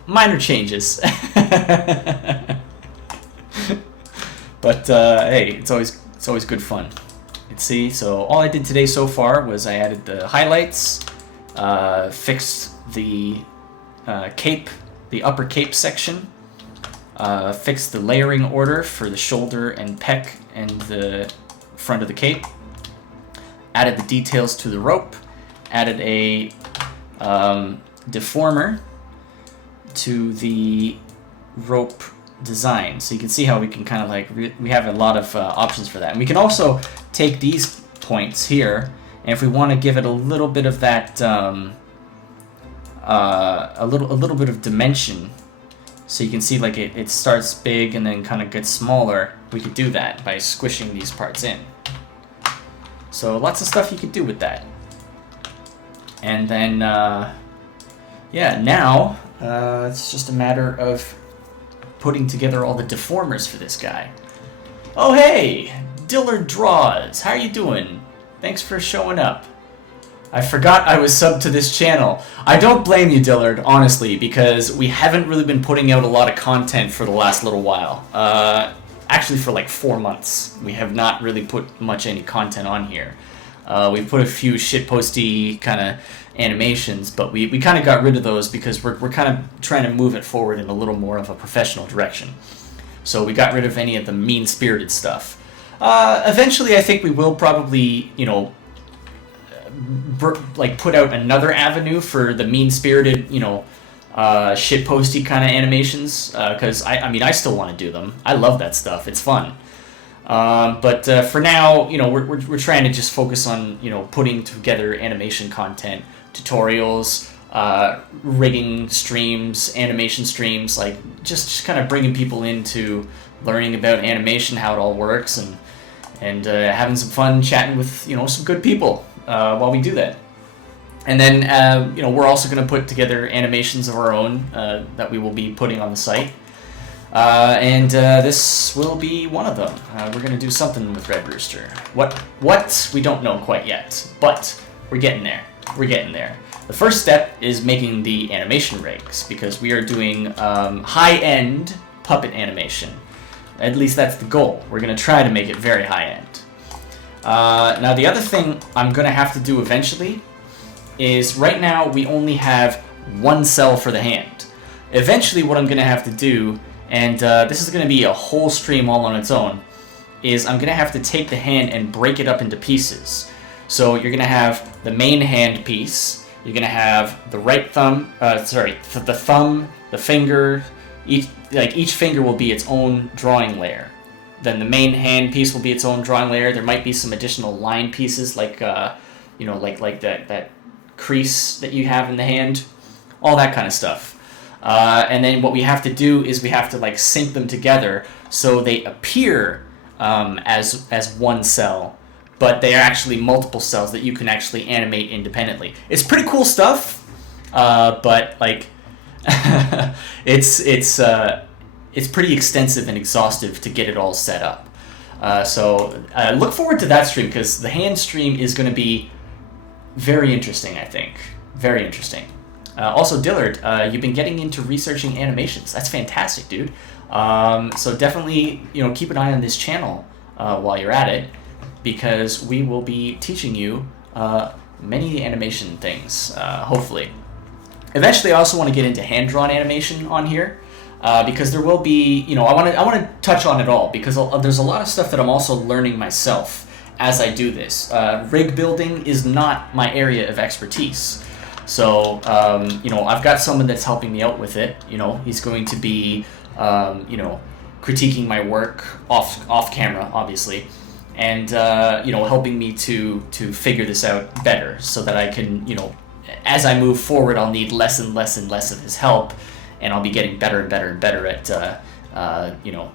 Minor changes, but hey, it's always good fun. Let's see. So all I did today so far was I added the highlights, fixed the cape. The upper cape section, fixed the layering order for the shoulder and pec and the front of the cape, added the details to the rope, added a deformer to the rope design. So you can see how we can kind of we have a lot of options for that. And we can also take these points here, and if we want to give it a little bit of that a little bit of dimension, so you can see it starts big and then kind of gets smaller. We could do that by squishing these parts in. So lots of stuff you could do with that. And then yeah, now it's just a matter of putting together all the deformers for this guy. Oh hey, Dillard Draws, how are you doing? Thanks for showing up. I forgot I was subbed to this channel. I don't blame you, Dillard, honestly, because we haven't really been putting out a lot of content for the last little while. Actually, for like 4 months, we have not really put much any content on here. We've put a few shitposty kind of animations, but we kind of got rid of those because we're kind of trying to move it forward in a little more of a professional direction. So we got rid of any of the mean-spirited stuff. Eventually, I think we will probably, you know, like put out another avenue for the mean-spirited, you know, shitposty kind of animations, because I mean, I still want to do them. I love that stuff. It's fun. But for now, you know, we're trying to just focus on, you know, putting together animation content, tutorials, rigging streams, animation streams, like just kind of bringing people into learning about animation, how it all works, and having some fun chatting with, you know, some good people while we do that. And then, you know, we're also going to put together animations of our own that we will be putting on the site. And this will be one of them. We're going to do something with Red Rooster. What? We don't know quite yet, but we're getting there. We're getting there. The first step is making the animation rigs, because we are doing high-end puppet animation. At least that's the goal. We're going to try to make it very high-end. Now, the other thing I'm going to have to do eventually is, right now we only have one cell for the hand. Eventually what I'm going to have to do, and this is going to be a whole stream all on its own, is I'm going to have to take the hand and break it up into pieces. So you're going to have the main hand piece, you're going to have the right thumb, the thumb, the finger, each finger will be its own drawing layer. Then the main hand piece will be its own drawing layer. There might be some additional line pieces, like you know, like that crease that you have in the hand, all that kind of stuff. And then what we have to do is we have to like sync them together so they appear as one cell, but they are actually multiple cells that you can actually animate independently. It's pretty cool stuff, but like it's pretty extensive and exhaustive to get it all set up. So look forward to that stream, because the hand stream is going to be very interesting, I think. Very interesting. Also, Dillard, you've been getting into researching animations. That's fantastic, dude. So definitely, you know, keep an eye on this channel while you're at it, because we will be teaching you many animation things, hopefully. Eventually, I also want to get into hand-drawn animation on here, because there will be, you know, I want to touch on it all, because there's a lot of stuff that I'm also learning myself as I do this. Rig building is not my area of expertise. So, you know, I've got someone that's helping me out with it. You know, he's going to be, you know, critiquing my work off camera, obviously, and, you know, helping me to figure this out better, so that I can, you know, as I move forward, I'll need less and less and less of his help, and I'll be getting better and better and better at, you know,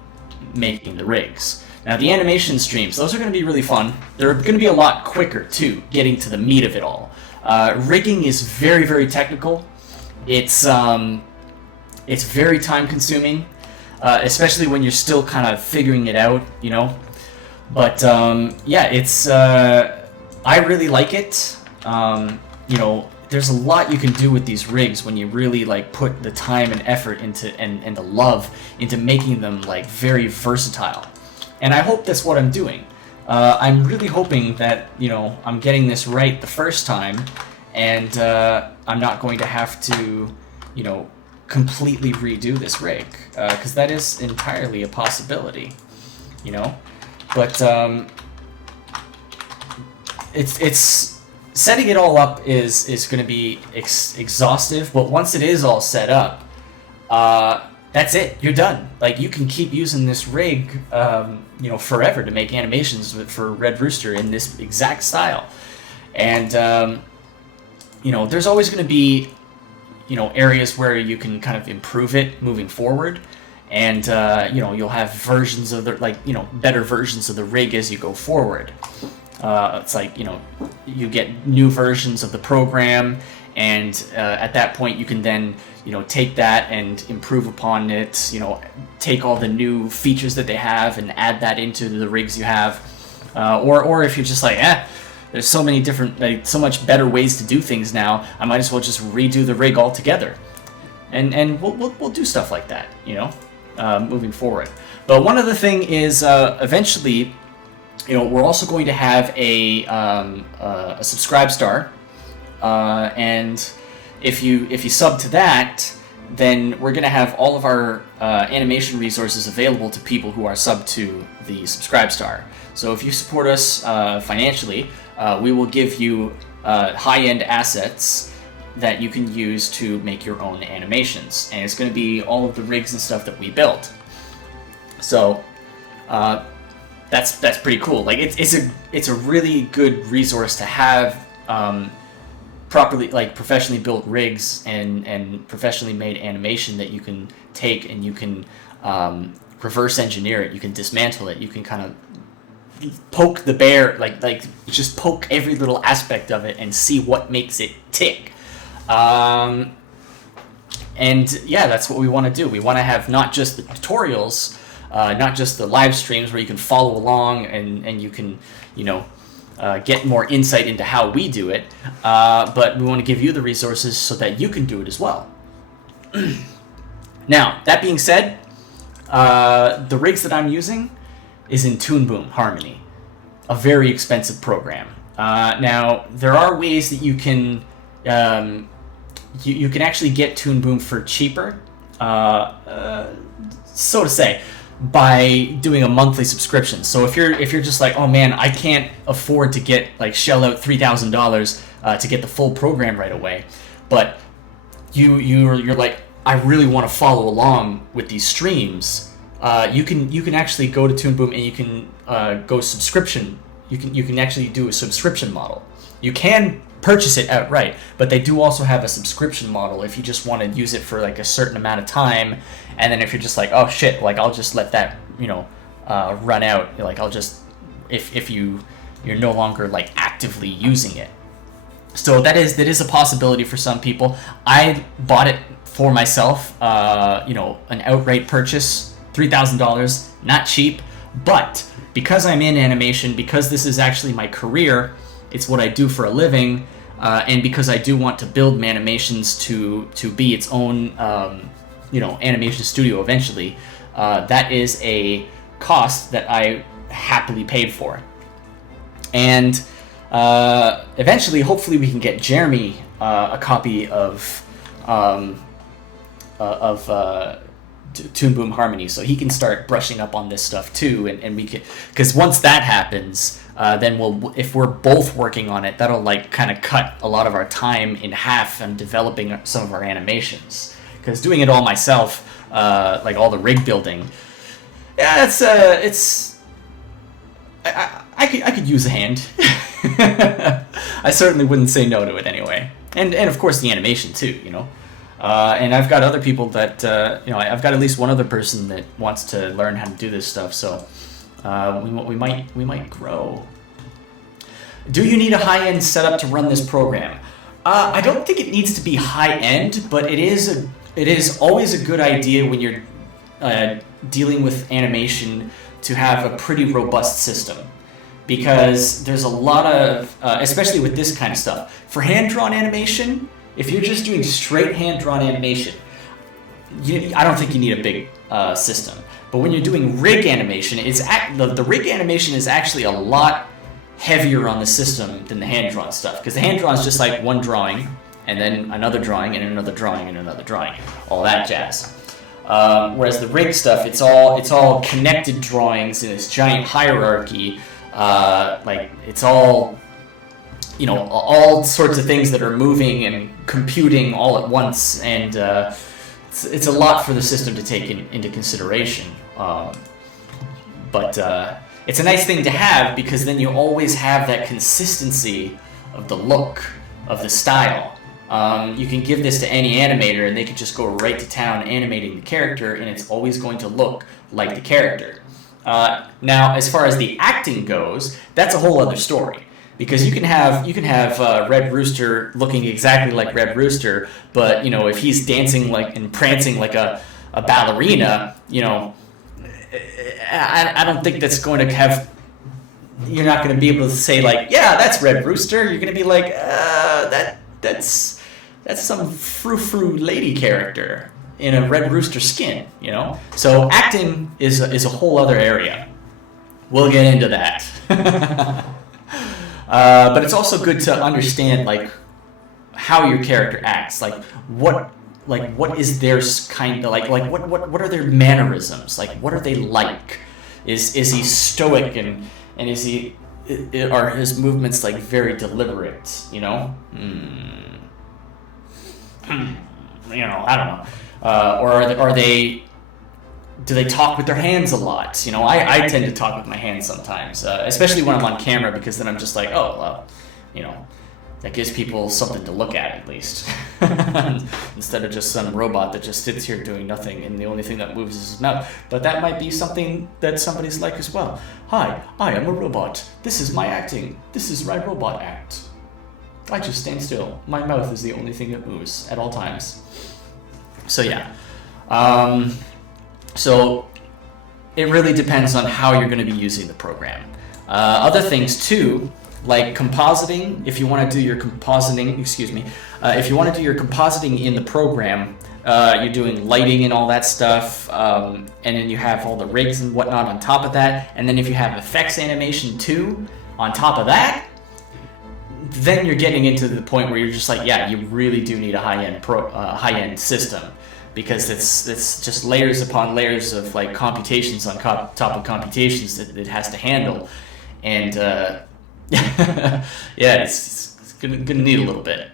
making the rigs. Now, the animation streams, those are going to be really fun. They're going to be a lot quicker, too, getting to the meat of it all. Rigging is very, very technical. It's very time-consuming, especially when you're still kind of figuring it out, you know. But, yeah, it's... I really like it. You know, there's a lot you can do with these rigs when you really, like, put the time and effort into, and the love into making them, like, very versatile. And I hope that's what I'm doing. I'm really hoping that, you know, I'm getting this right the first time, and I'm not going to have to, you know, completely redo this rig, because that is entirely a possibility, you know. But it's setting it all up is going to be exhaustive. But once it is all set up, that's it. You're done. Like, you can keep using this rig, you know, forever to make animations for Red Rooster in this exact style. And, you know, there's always going to be, you know, areas where you can kind of improve it moving forward. And, you know, you'll have versions of the, like, you know, better versions of the rig as you go forward. It's like, you know, you get new versions of the program, and at that point you can then, you know, take that and improve upon it, you know, take all the new features that they have and add that into the rigs you have. Or if you're just like, There's so many different, like, so much better ways to do things now. I might as well just redo the rig altogether, and we'll do stuff like that, you know, moving forward. But one other thing is, eventually, you know, we're also going to have a subscribe star, and if you sub to that, then we're going to have all of our animation resources available to people who are sub to the subscribe star. So if you support us financially, we will give you high-end assets that you can use to make your own animations, and it's going to be all of the rigs and stuff that we built. So that's pretty cool. Like, it's a really good resource to have. Properly, like, professionally built rigs and professionally made animation that you can take and you can reverse engineer it. You can dismantle it. You can kind of poke the bear, like just poke every little aspect of it and see what makes it tick. And yeah, that's what we want to do. We want to have not just the tutorials, not just the live streams where you can follow along and you can, you know, get more insight into how we do it, but we want to give you the resources so that you can do it as well. Now, that being said, the rigs that I'm using is in Toon Boom Harmony, a very expensive program. Now, there are ways that you can you can actually get Toon Boom for cheaper, so to say, by doing a monthly subscription. So if you're just like, oh man, I can't afford to get, like, shell out $3,000 to get the full program right away, but you're like, I really want to follow along with these streams, you can actually go to Toon Boom and you can go subscription. You can actually do a subscription model. You can purchase it outright, but they do also have a subscription model if you just want to use it for, like, a certain amount of time, and then if you're just like, oh shit, like, I'll just let that, you know, run out, like, I'll just, if you're no longer, like, actively using it. So that is a possibility for some people. I bought it for myself, you know, an outright purchase, $3,000, not cheap, but because I'm in animation, because this is actually my career, it's what I do for a living, and because I do want to build MANimations to be its own, you know, animation studio eventually, that is a cost that I happily paid for. And eventually, hopefully, we can get Jeremy a copy of Toon Boom Harmony, so he can start brushing up on this stuff too, and we can, because once that happens, then if we're both working on it, that'll, like, kind of cut a lot of our time in half on developing some of our animations. Because doing it all myself, like all the rig building, yeah, I could use a hand. I certainly wouldn't say no to it anyway, and of course the animation too, you know. And I've got other people that, you know, I've got at least one other person that wants to learn how to do this stuff, so we might grow. Do you need a high-end setup to run this program? I don't think it needs to be high-end, but it is always a good idea when you're dealing with animation to have a pretty robust system, because there's a lot of, especially with this kind of stuff, for hand-drawn animation. If you're just doing straight hand-drawn animation, I don't think you need a big system. But when you're doing rig animation, the rig animation is actually a lot heavier on the system than the hand-drawn stuff, because the hand-drawn is just like one drawing, and then another drawing, and another drawing, and another drawing, all that jazz. Whereas the rig stuff, it's all connected drawings in this giant hierarchy. Like, it's all, you know, all sorts of things that are moving and computing all at once, and it's a lot for the system to take into consideration. But it's a nice thing to have, because then you always have that consistency of the look, of the style. You can give this to any animator and they can just go right to town animating the character, and it's always going to look like the character. Now, as far as the acting goes, that's a whole other story. Because you can have Red Rooster looking exactly like Red Rooster, but, you know, if he's dancing like and prancing like a ballerina, you know, I don't think that's going to have you're not going to be able to say like, yeah, that's Red Rooster. You're going to be like, that's some frou-frou lady character in a Red Rooster skin, you know? So acting is a whole other area. We'll get into that. But it's also good to understand like how your character acts, like what is their kind of like what are their mannerisms, like what are they like? Is he stoic and is he are his movements like very deliberate, you know? You know, I don't know. Or are they do they talk with their hands a lot? You know, I tend to talk with my hands sometimes, especially when I'm on camera, because then I'm just like, oh, well, you know, that gives people something to look at least. Instead of just some robot that just sits here doing nothing and the only thing that moves is his mouth. But that might be something that somebody's like as well. Hi, I am a robot. This is my acting. This is my robot act. I just stand still. My mouth is the only thing that moves at all times. So yeah. So it really depends on how you're going to be using the program. Other things too, like compositing. If you want to do your compositing, if you want to do your compositing in the program, you're doing lighting and all that stuff, and then you have all the rigs and whatnot on top of that. And then if you have effects animation too on top of that, then you're getting into the point where you're just like, yeah, you really do need a high-end system, because it's just layers upon layers of like computations on top of computations that it has to handle, and yeah, it's gonna need a little bit.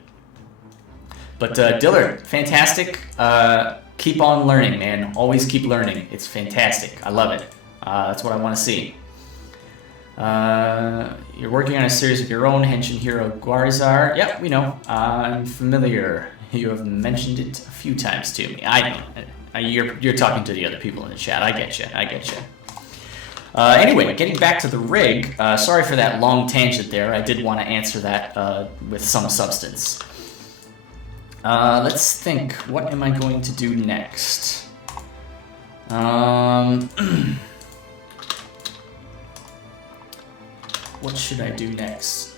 But Dillard, fantastic. Keep on learning, man. Always keep learning. It's fantastic. I love it. That's what I want to see. You're working on a series of your own, Henshin Hero Guarizar. Yep, we know. I'm familiar. You have mentioned it a few times to me. I know. You're talking to the other people in the chat. I get you. Anyway, getting back to the rig. Sorry for that long tangent there. I did want to answer that with some substance. Let's think. What am I going to do next? What should I do next?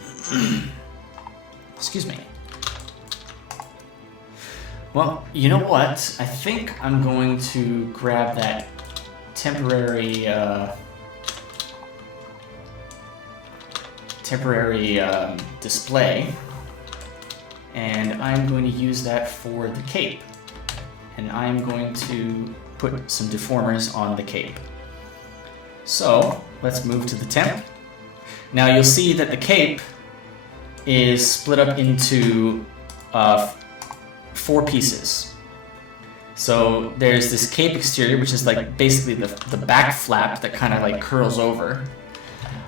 Excuse me. Well, you know what? I think I'm going to grab that temporary display, and I'm going to use that for the cape. And I'm going to put some deformers on the cape. So, let's move to the temp. Now you'll see that the cape is split up into 4 pieces. So there's this cape exterior, which is like basically the back flap that kind of like curls over.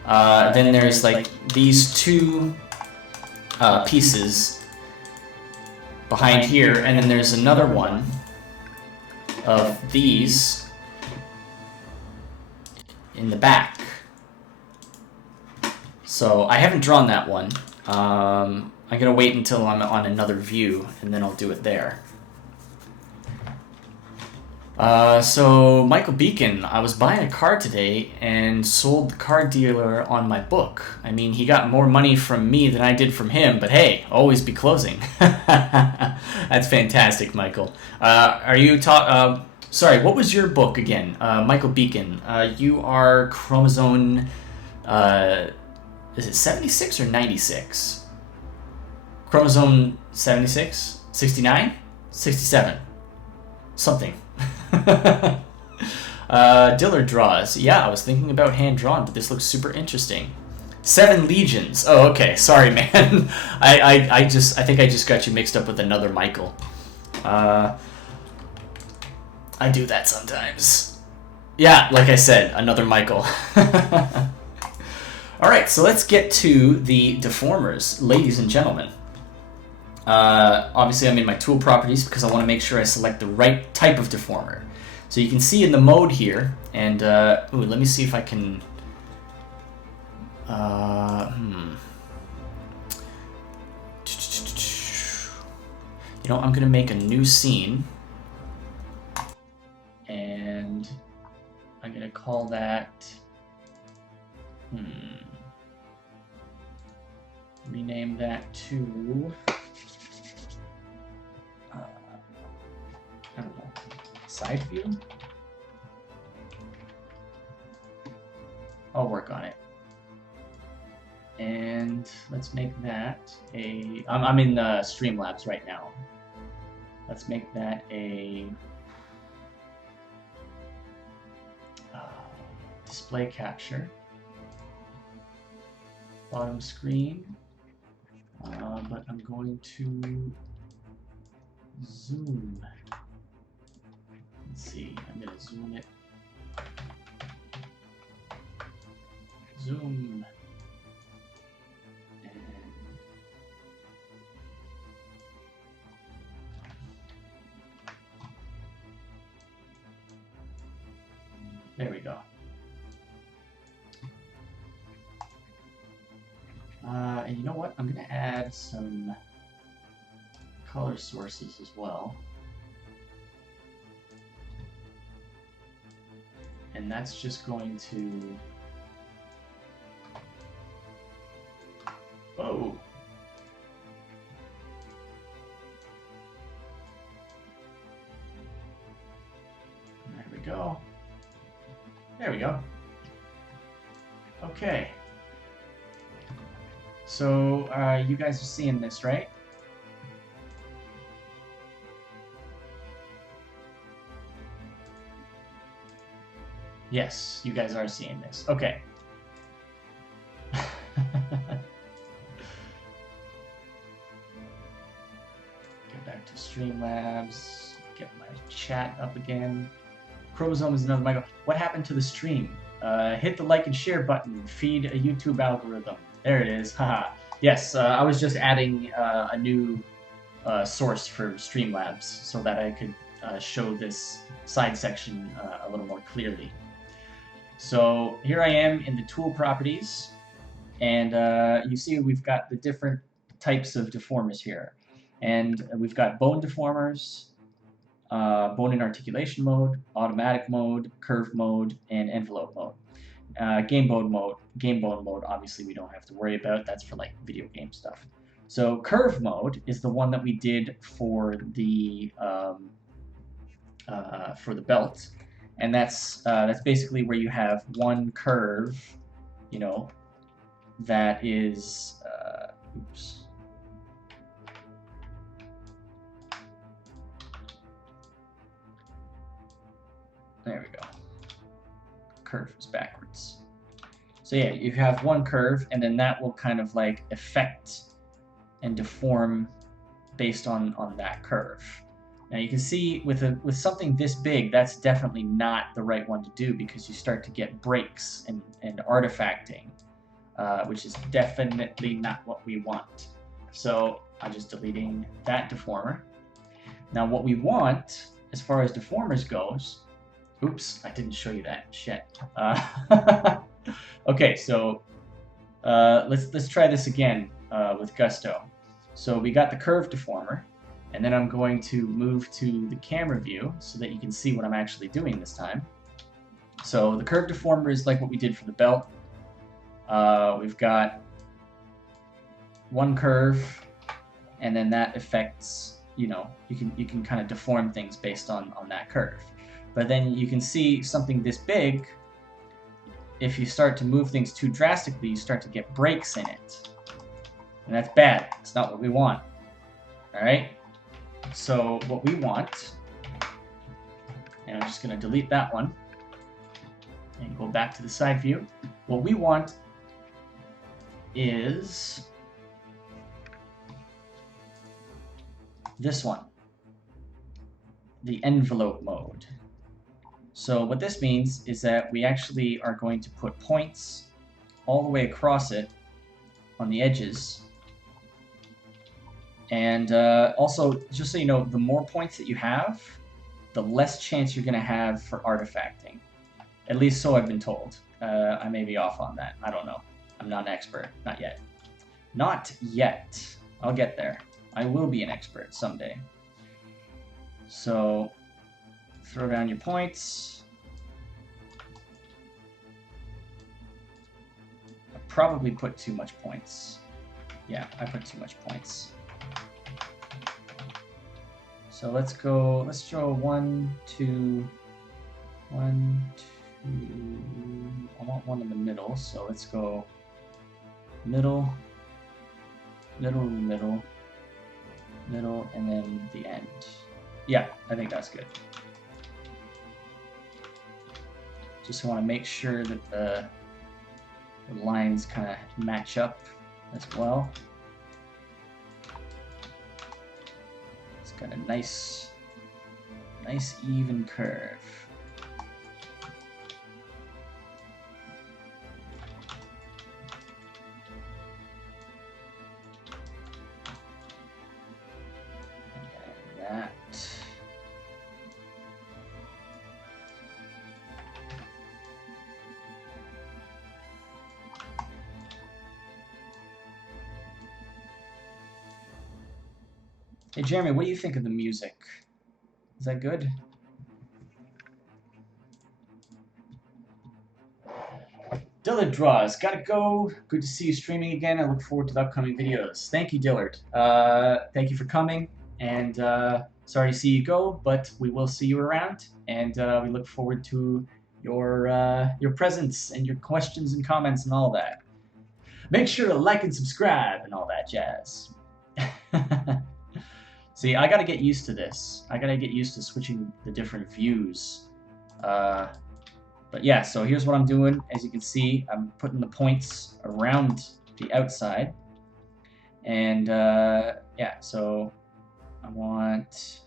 Then there's like these 2 pieces behind here, and then there's another one of these in the back. So I haven't drawn that one. I'm gonna wait until I'm on another view, and then I'll do it there. So Michael Beacon, I was buying a car today and sold the car dealer on my book. I mean, he got more money from me than I did from him, but hey, always be closing. That's fantastic, Michael. Are you sorry, what was your book again? Michael Beacon, you are chromosome, is it 76 or 96? Chromosome 76? 69? 67? Something. Dillard draws. Yeah, I was thinking about hand-drawn, but this looks super interesting. 7 Legions. Oh, okay. Sorry, man. I think I just got you mixed up with another Michael. I do that sometimes. Yeah, like I said, another Michael. Alright, so let's get to the deformers, ladies and gentlemen. Obviously I'm in my tool properties because I want to make sure I select the right type of deformer. So you can see in the mode here, and let me see if I can... You know, I'm going to make a new scene, and I'm going to call that... rename that to, I don't know, side view? I'll work on it. And let's make that a, I'm in Streamlabs right now. Let's make that a display capture. Bottom screen. But I'm going to zoom. Let's see, I'm going to zoom it. Zoom. There we go. And you know what? I'm going to add some color sources as well. And that's just going to... Whoa! There we go. There we go. Okay. So, you guys are seeing this, right? Yes, you guys are seeing this. Okay. Get back to Streamlabs. Get my chat up again. Chromosome is another micro. What happened to the stream? Hit the like and share button. Feed a YouTube algorithm. There it is. Haha. Yes, I was just adding a new source for Streamlabs so that I could show this side section a little more clearly. So here I am in the tool properties, and you see we've got the different types of deformers here. And we've got bone deformers, bone and articulation mode, automatic mode, curve mode, and envelope mode. Game bone mode, obviously we don't have to worry about. That's for like video game stuff. So curve mode is the one that we did for the belt, and that's basically where you have one curve, you know, that is oops. There we go. Curve is backwards. So yeah, you have one curve, and then that will kind of like affect and deform based on that curve. Now you can see with something this big, that's definitely not the right one to do, because you start to get breaks and artifacting, which is definitely not what we want. So I'm just deleting that deformer. Now what we want, as far as deformers goes, oops, I didn't show you that. Shit. Okay, so let's try this again with Gusto. So we got the curve deformer, and then I'm going to move to the camera view so that you can see what I'm actually doing this time. So the curve deformer is like what we did for the belt. We've got one curve, and then that affects, you know, you can kind of deform things based on that curve. But then you can see something this big, if you start to move things too drastically, you start to get breaks in it. And that's bad. It's not what we want. Alright? So what we want, and I'm just going to delete that one, and go back to the side view. What we want is this one, the envelope mode. So what this means is that we actually are going to put points all the way across it on the edges. And also, just so you know, the more points that you have, the less chance you're going to have for artifacting. At least so I've been told. I may be off on that. I don't know. I'm not an expert. Not yet. Not yet. I'll get there. I will be an expert someday. So, throw down your points. I probably put too much points. Yeah, I put too much points. So let's go, let's draw 1, 2, 1, 2. I want one in the middle, so let's go middle, middle, middle, middle, and then the end. Yeah, I think that's good. Just want to make sure that the lines kind of match up as well. It's got a nice even curve. And that. Hey Jeremy, what do you think of the music? Is that good? Dillard Draws, gotta go. Good to see you streaming again. I look forward to the upcoming videos. Thank you, Dillard. Thank you for coming, and sorry to see you go, but we will see you around, and we look forward to your presence and your questions and comments and all that. Make sure to like and subscribe and all that jazz. See, I gotta get used to this. I gotta get used to switching the different views. But yeah, so here's what I'm doing. As you can see, I'm putting the points around the outside. And yeah, so I want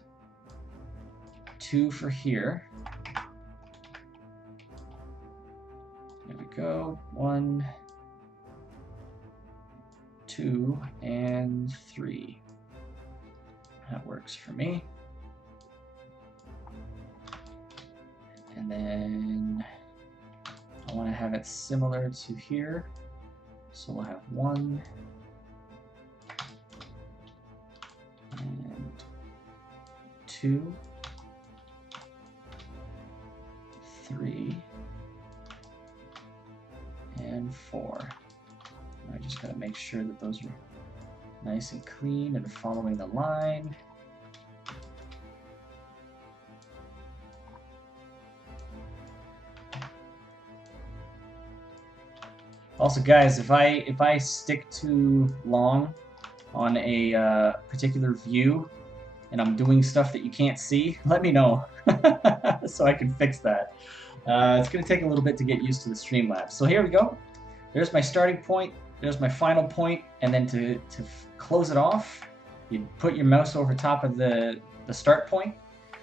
2 for here. There we go. 1, 2, and 3. That works for me. And then I want to have it similar to here. So we'll have 1 and 2, 3, and 4. I just got to make sure that those are nice and clean and following the line. Also, guys, if I stick too long on a particular view and I'm doing stuff that you can't see, let me know so I can fix that. It's going to take a little bit to get used to the Streamlabs. So here we go. There's my starting point. There's my final point, and then to close it off, you put your mouse over top of the start point,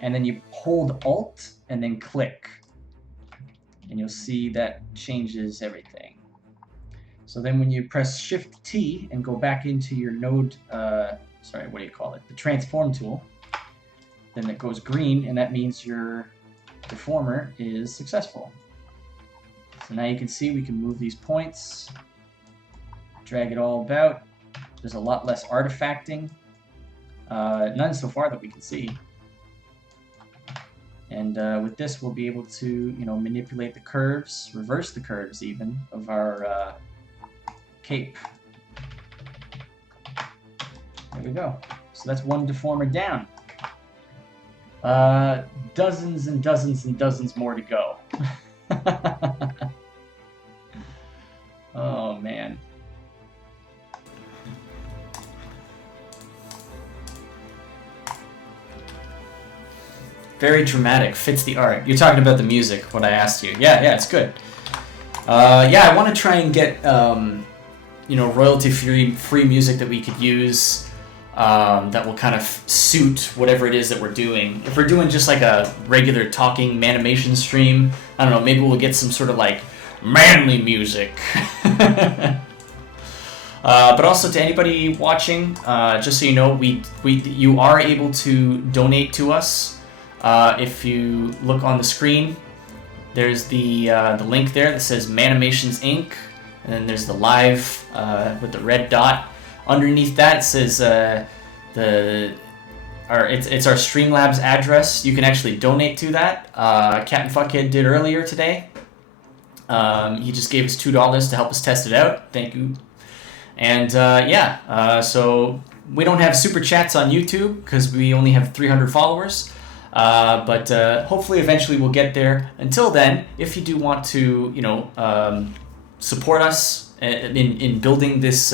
and then you hold Alt and then click, and you'll see that changes everything. So then when you press Shift T and go back into your node, sorry, what do you call it? The transform tool, then it goes green, and that means your deformer is successful. So now you can see we can move these points, drag it all about. There's a lot less artifacting. None so far that we can see. And with this, we'll be able to, you know, manipulate the curves, reverse the curves even of our cape. There we go. So that's 1 deformer down. Dozens and dozens and dozens more to go. Oh man. Very dramatic, fits the art. You're talking about the music, what I asked you. Yeah, it's good. Yeah, I want to try and get, you know, royalty-free music that we could use that will kind of suit whatever it is that we're doing. If we're doing just like a regular talking MANimation stream, I don't know, maybe we'll get some sort of like manly music. But also to anybody watching, just so you know, you are able to donate to us. If you look on the screen, there's the link there that says MANimationsINC, and then there's the live with the red dot. Underneath that it says it's our Streamlabs address. You can actually donate to that. Captain Fuckhead did earlier today. He just gave us $2 to help us test it out. Thank you. And so we don't have super chats on YouTube because we only have 300 followers. But hopefully eventually we'll get there. Until then, if you do want to, support us in building this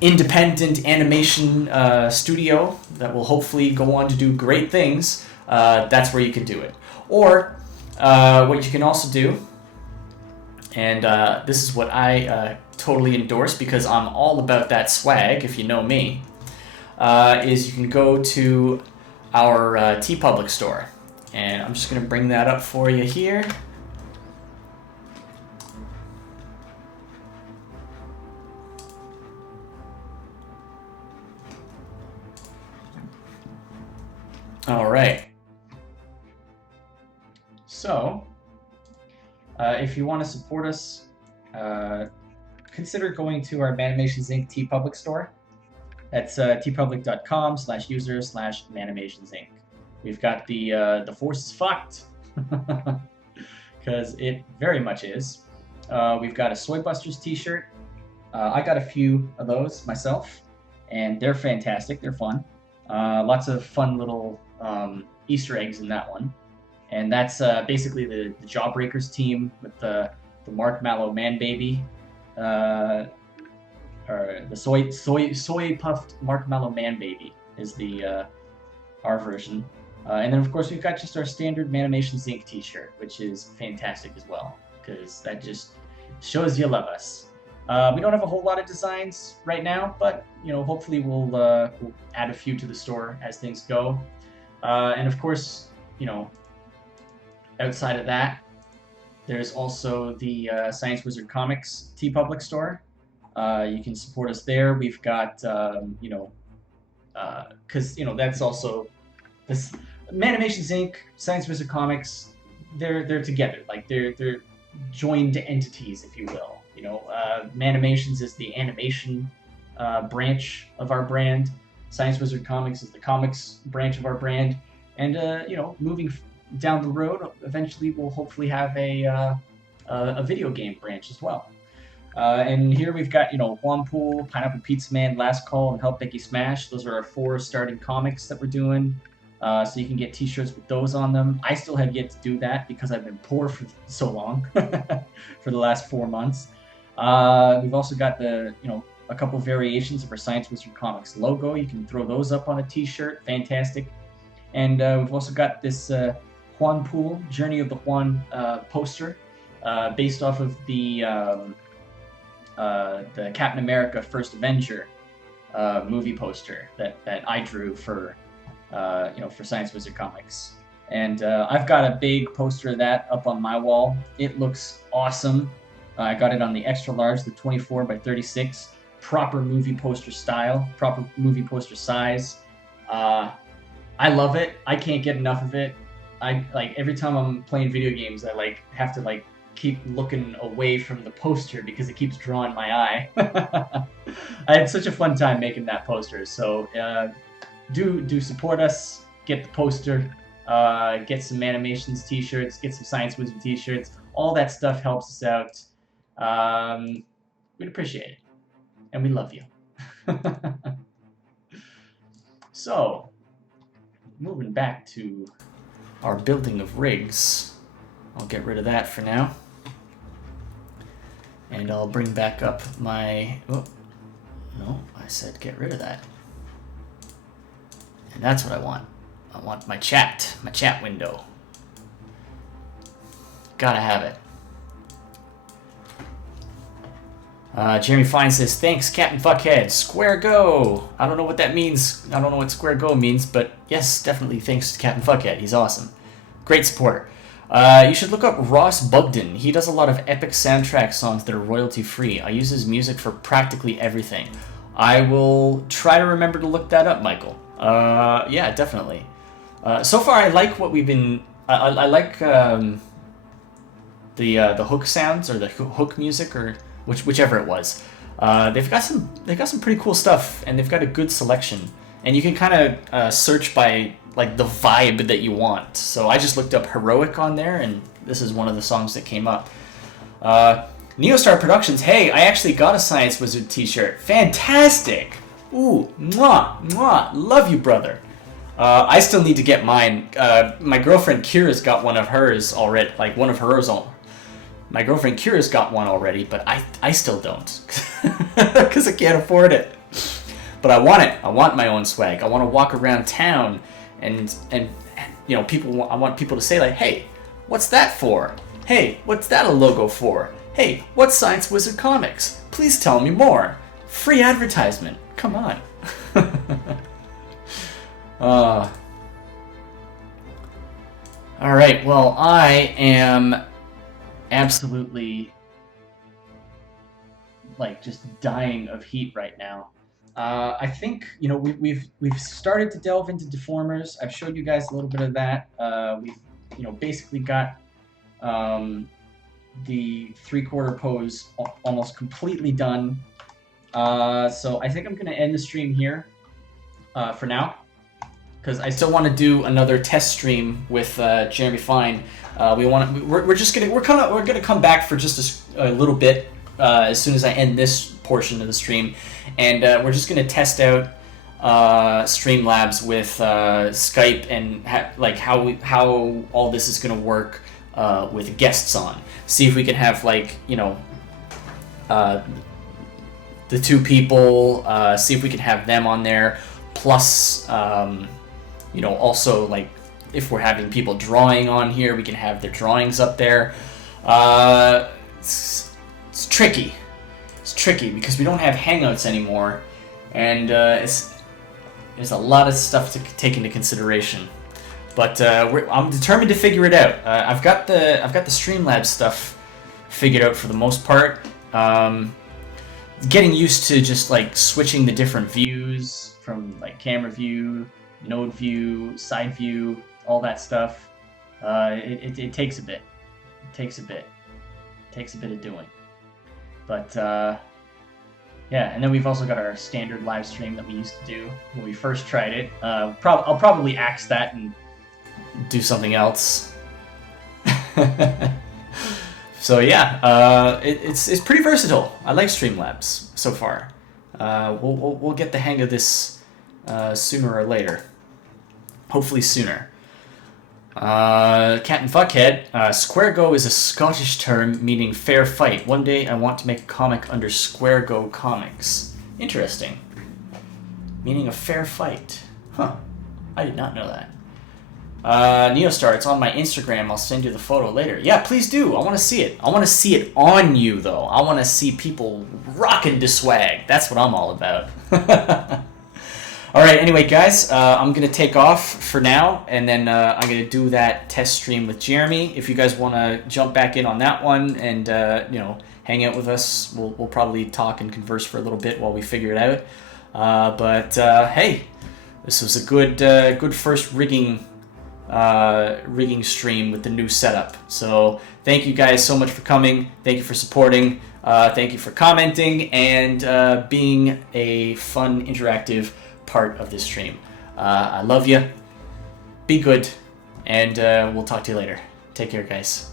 independent animation studio that will hopefully go on to do great things, that's where you can do it. Or what you can also do, and this is what I totally endorse because I'm all about that swag, if you know me, is you can go to our TeePublic store. And I'm just going to bring that up for you here. All right. So, if you want to support us, consider going to our MANimationsINC TeePublic store. That's tpublic.com/user/MANimationsINC. We've got the force is fucked, because it very much is. We've got a Soybusters t-shirt. I got a few of those myself, and they're fantastic. They're fun. Lots of fun little Easter eggs in that one. And that's basically the Jawbreakers team with the Marshmallow Man Baby, or the soy puffed Marshmallow Man Baby is the our version. And then of course we've got just our standard MANimationSINC t-shirt, which is fantastic as well, because that just shows you love us. We don't have a whole lot of designs right now, but hopefully we'll add a few to the store as things go. And of course, outside of that, there's also the Science Wizard Comics TeePublic store. You can support us there. We've got, because that's also this MANimationSINC, Science Wizard Comics. They're together, like they're joined entities, if you will. MANimations is the animation branch of our brand. Science Wizard Comics is the comics branch of our brand. And moving down the road, eventually we'll hopefully have a video game branch as well. And here we've got Wampool, Pineapple Pizza Man, Last Call, and Help Becky Smash. Those are our 4 starting comics that we're doing. So you can get t-shirts with those on them. I still have yet to do that because I've been poor for so long, for the last 4 months. We've also got a couple variations of our Science Wizard Comics logo. You can throw those up on a t-shirt. Fantastic. And we've also got this Juan Pool, Journey of the Juan poster, based off of the Captain America First Avenger movie poster that I drew for Science Wizard Comics. And I've got a big poster of that up on my wall. It looks awesome. I got it on the extra large, the 24 by 36, proper movie poster style, proper movie poster size. I love it. I can't get enough of it. I every time I'm playing video games, I have to keep looking away from the poster because it keeps drawing my eye. I had such a fun time making that poster. So do support us. Get the poster. Get some MANimations t-shirts. Get some Science Wizard t-shirts. All that stuff helps us out. We'd appreciate it, and we love you. So, moving back to our building of rigs, I'll get rid of that for now, and I'll bring back up my, oh, no, I said get rid of that, and that's what I want. I want my chat window. Gotta have it. Jeremy Fine says, thanks, Captain Fuckhead. Square Go. I don't know what that means. I don't know what Square Go means, but yes, definitely thanks to Captain Fuckhead. He's awesome. Great supporter. You should look up Ross Bugden. He does a lot of epic soundtrack songs that are royalty-free. I use his music for practically everything. I will try to remember to look that up, Michael. Yeah, definitely. So far, I like what we've been... I like the hook sounds, or the hook music, or... whichever it was. They've got some pretty cool stuff, and they've got a good selection. And you can kind of search by the vibe that you want. So I just looked up Heroic on there, and this is one of the songs that came up. Neostar Productions, hey, I actually got a Science Wizard t-shirt. Fantastic! Ooh, mwah, mwah, love you, brother. I still need to get mine. My girlfriend Kira's got one of hers already, like one of hers all. My girlfriend Kira's got one already, but I still don't. Because I can't afford it. But I want it. I want my own swag. I want to walk around town and you know, I want people to say like, hey, what's that for? Hey, what's that a logo for? Hey, what's Science Wizard Comics? Please tell me more. Free advertisement. Come on. Alright, well, I am absolutely like just dying of heat right now. I think, you know, we've started to delve into deformers. I've showed you guys a little bit of that. We've, you know, basically got the 3/4 pose almost completely done. So I think I'm going to end the stream here for now, because I still want to do another test stream with Jeremy Fine. We're gonna come back for just a little bit as soon as I end this portion of the stream, and we're just gonna test out Streamlabs with Skype and how all this is gonna work with guests on. See if we can have, like, you know, the two people. See if we can have them on there. Plus, you know, also, like, if we're having people drawing on here, we can have their drawings up there. It's tricky. It's tricky because we don't have Hangouts anymore, and there's a lot of stuff to take into consideration. But I'm determined to figure it out. I've got the Streamlabs stuff figured out for the most part. Getting used to just like switching the different views from like camera view, node view, side view, all that stuff. It takes a bit. It takes a bit. It takes a bit of doing. But yeah, and then we've also got our standard live stream that we used to do when we first tried it. I'll probably axe that and do something else. So yeah, it's pretty versatile. I like Streamlabs so far. We'll get the hang of this sooner or later. Hopefully sooner. Captain Fuckhead, Square-Go is a Scottish term meaning fair fight. One day I want to make a comic under Square-Go Comics. Interesting. Meaning a fair fight. Huh. I did not know that. Neostar, it's on my Instagram. I'll send you the photo later. Yeah, please do. I want to see it. I want to see it on you, though. I want to see people rocking the swag. That's what I'm all about. Alright, anyway, guys, I'm going to take off for now, and then I'm going to do that test stream with Jeremy. If you guys want to jump back in on that one and, you know, hang out with us, we'll probably talk and converse for a little bit while we figure it out. But hey, this was a good first rigging stream with the new setup. So thank you guys so much for coming. Thank you for supporting. Thank you for commenting and being a fun, interactive part of this stream. I love you. Be good, and we'll talk to you later. Take care, guys.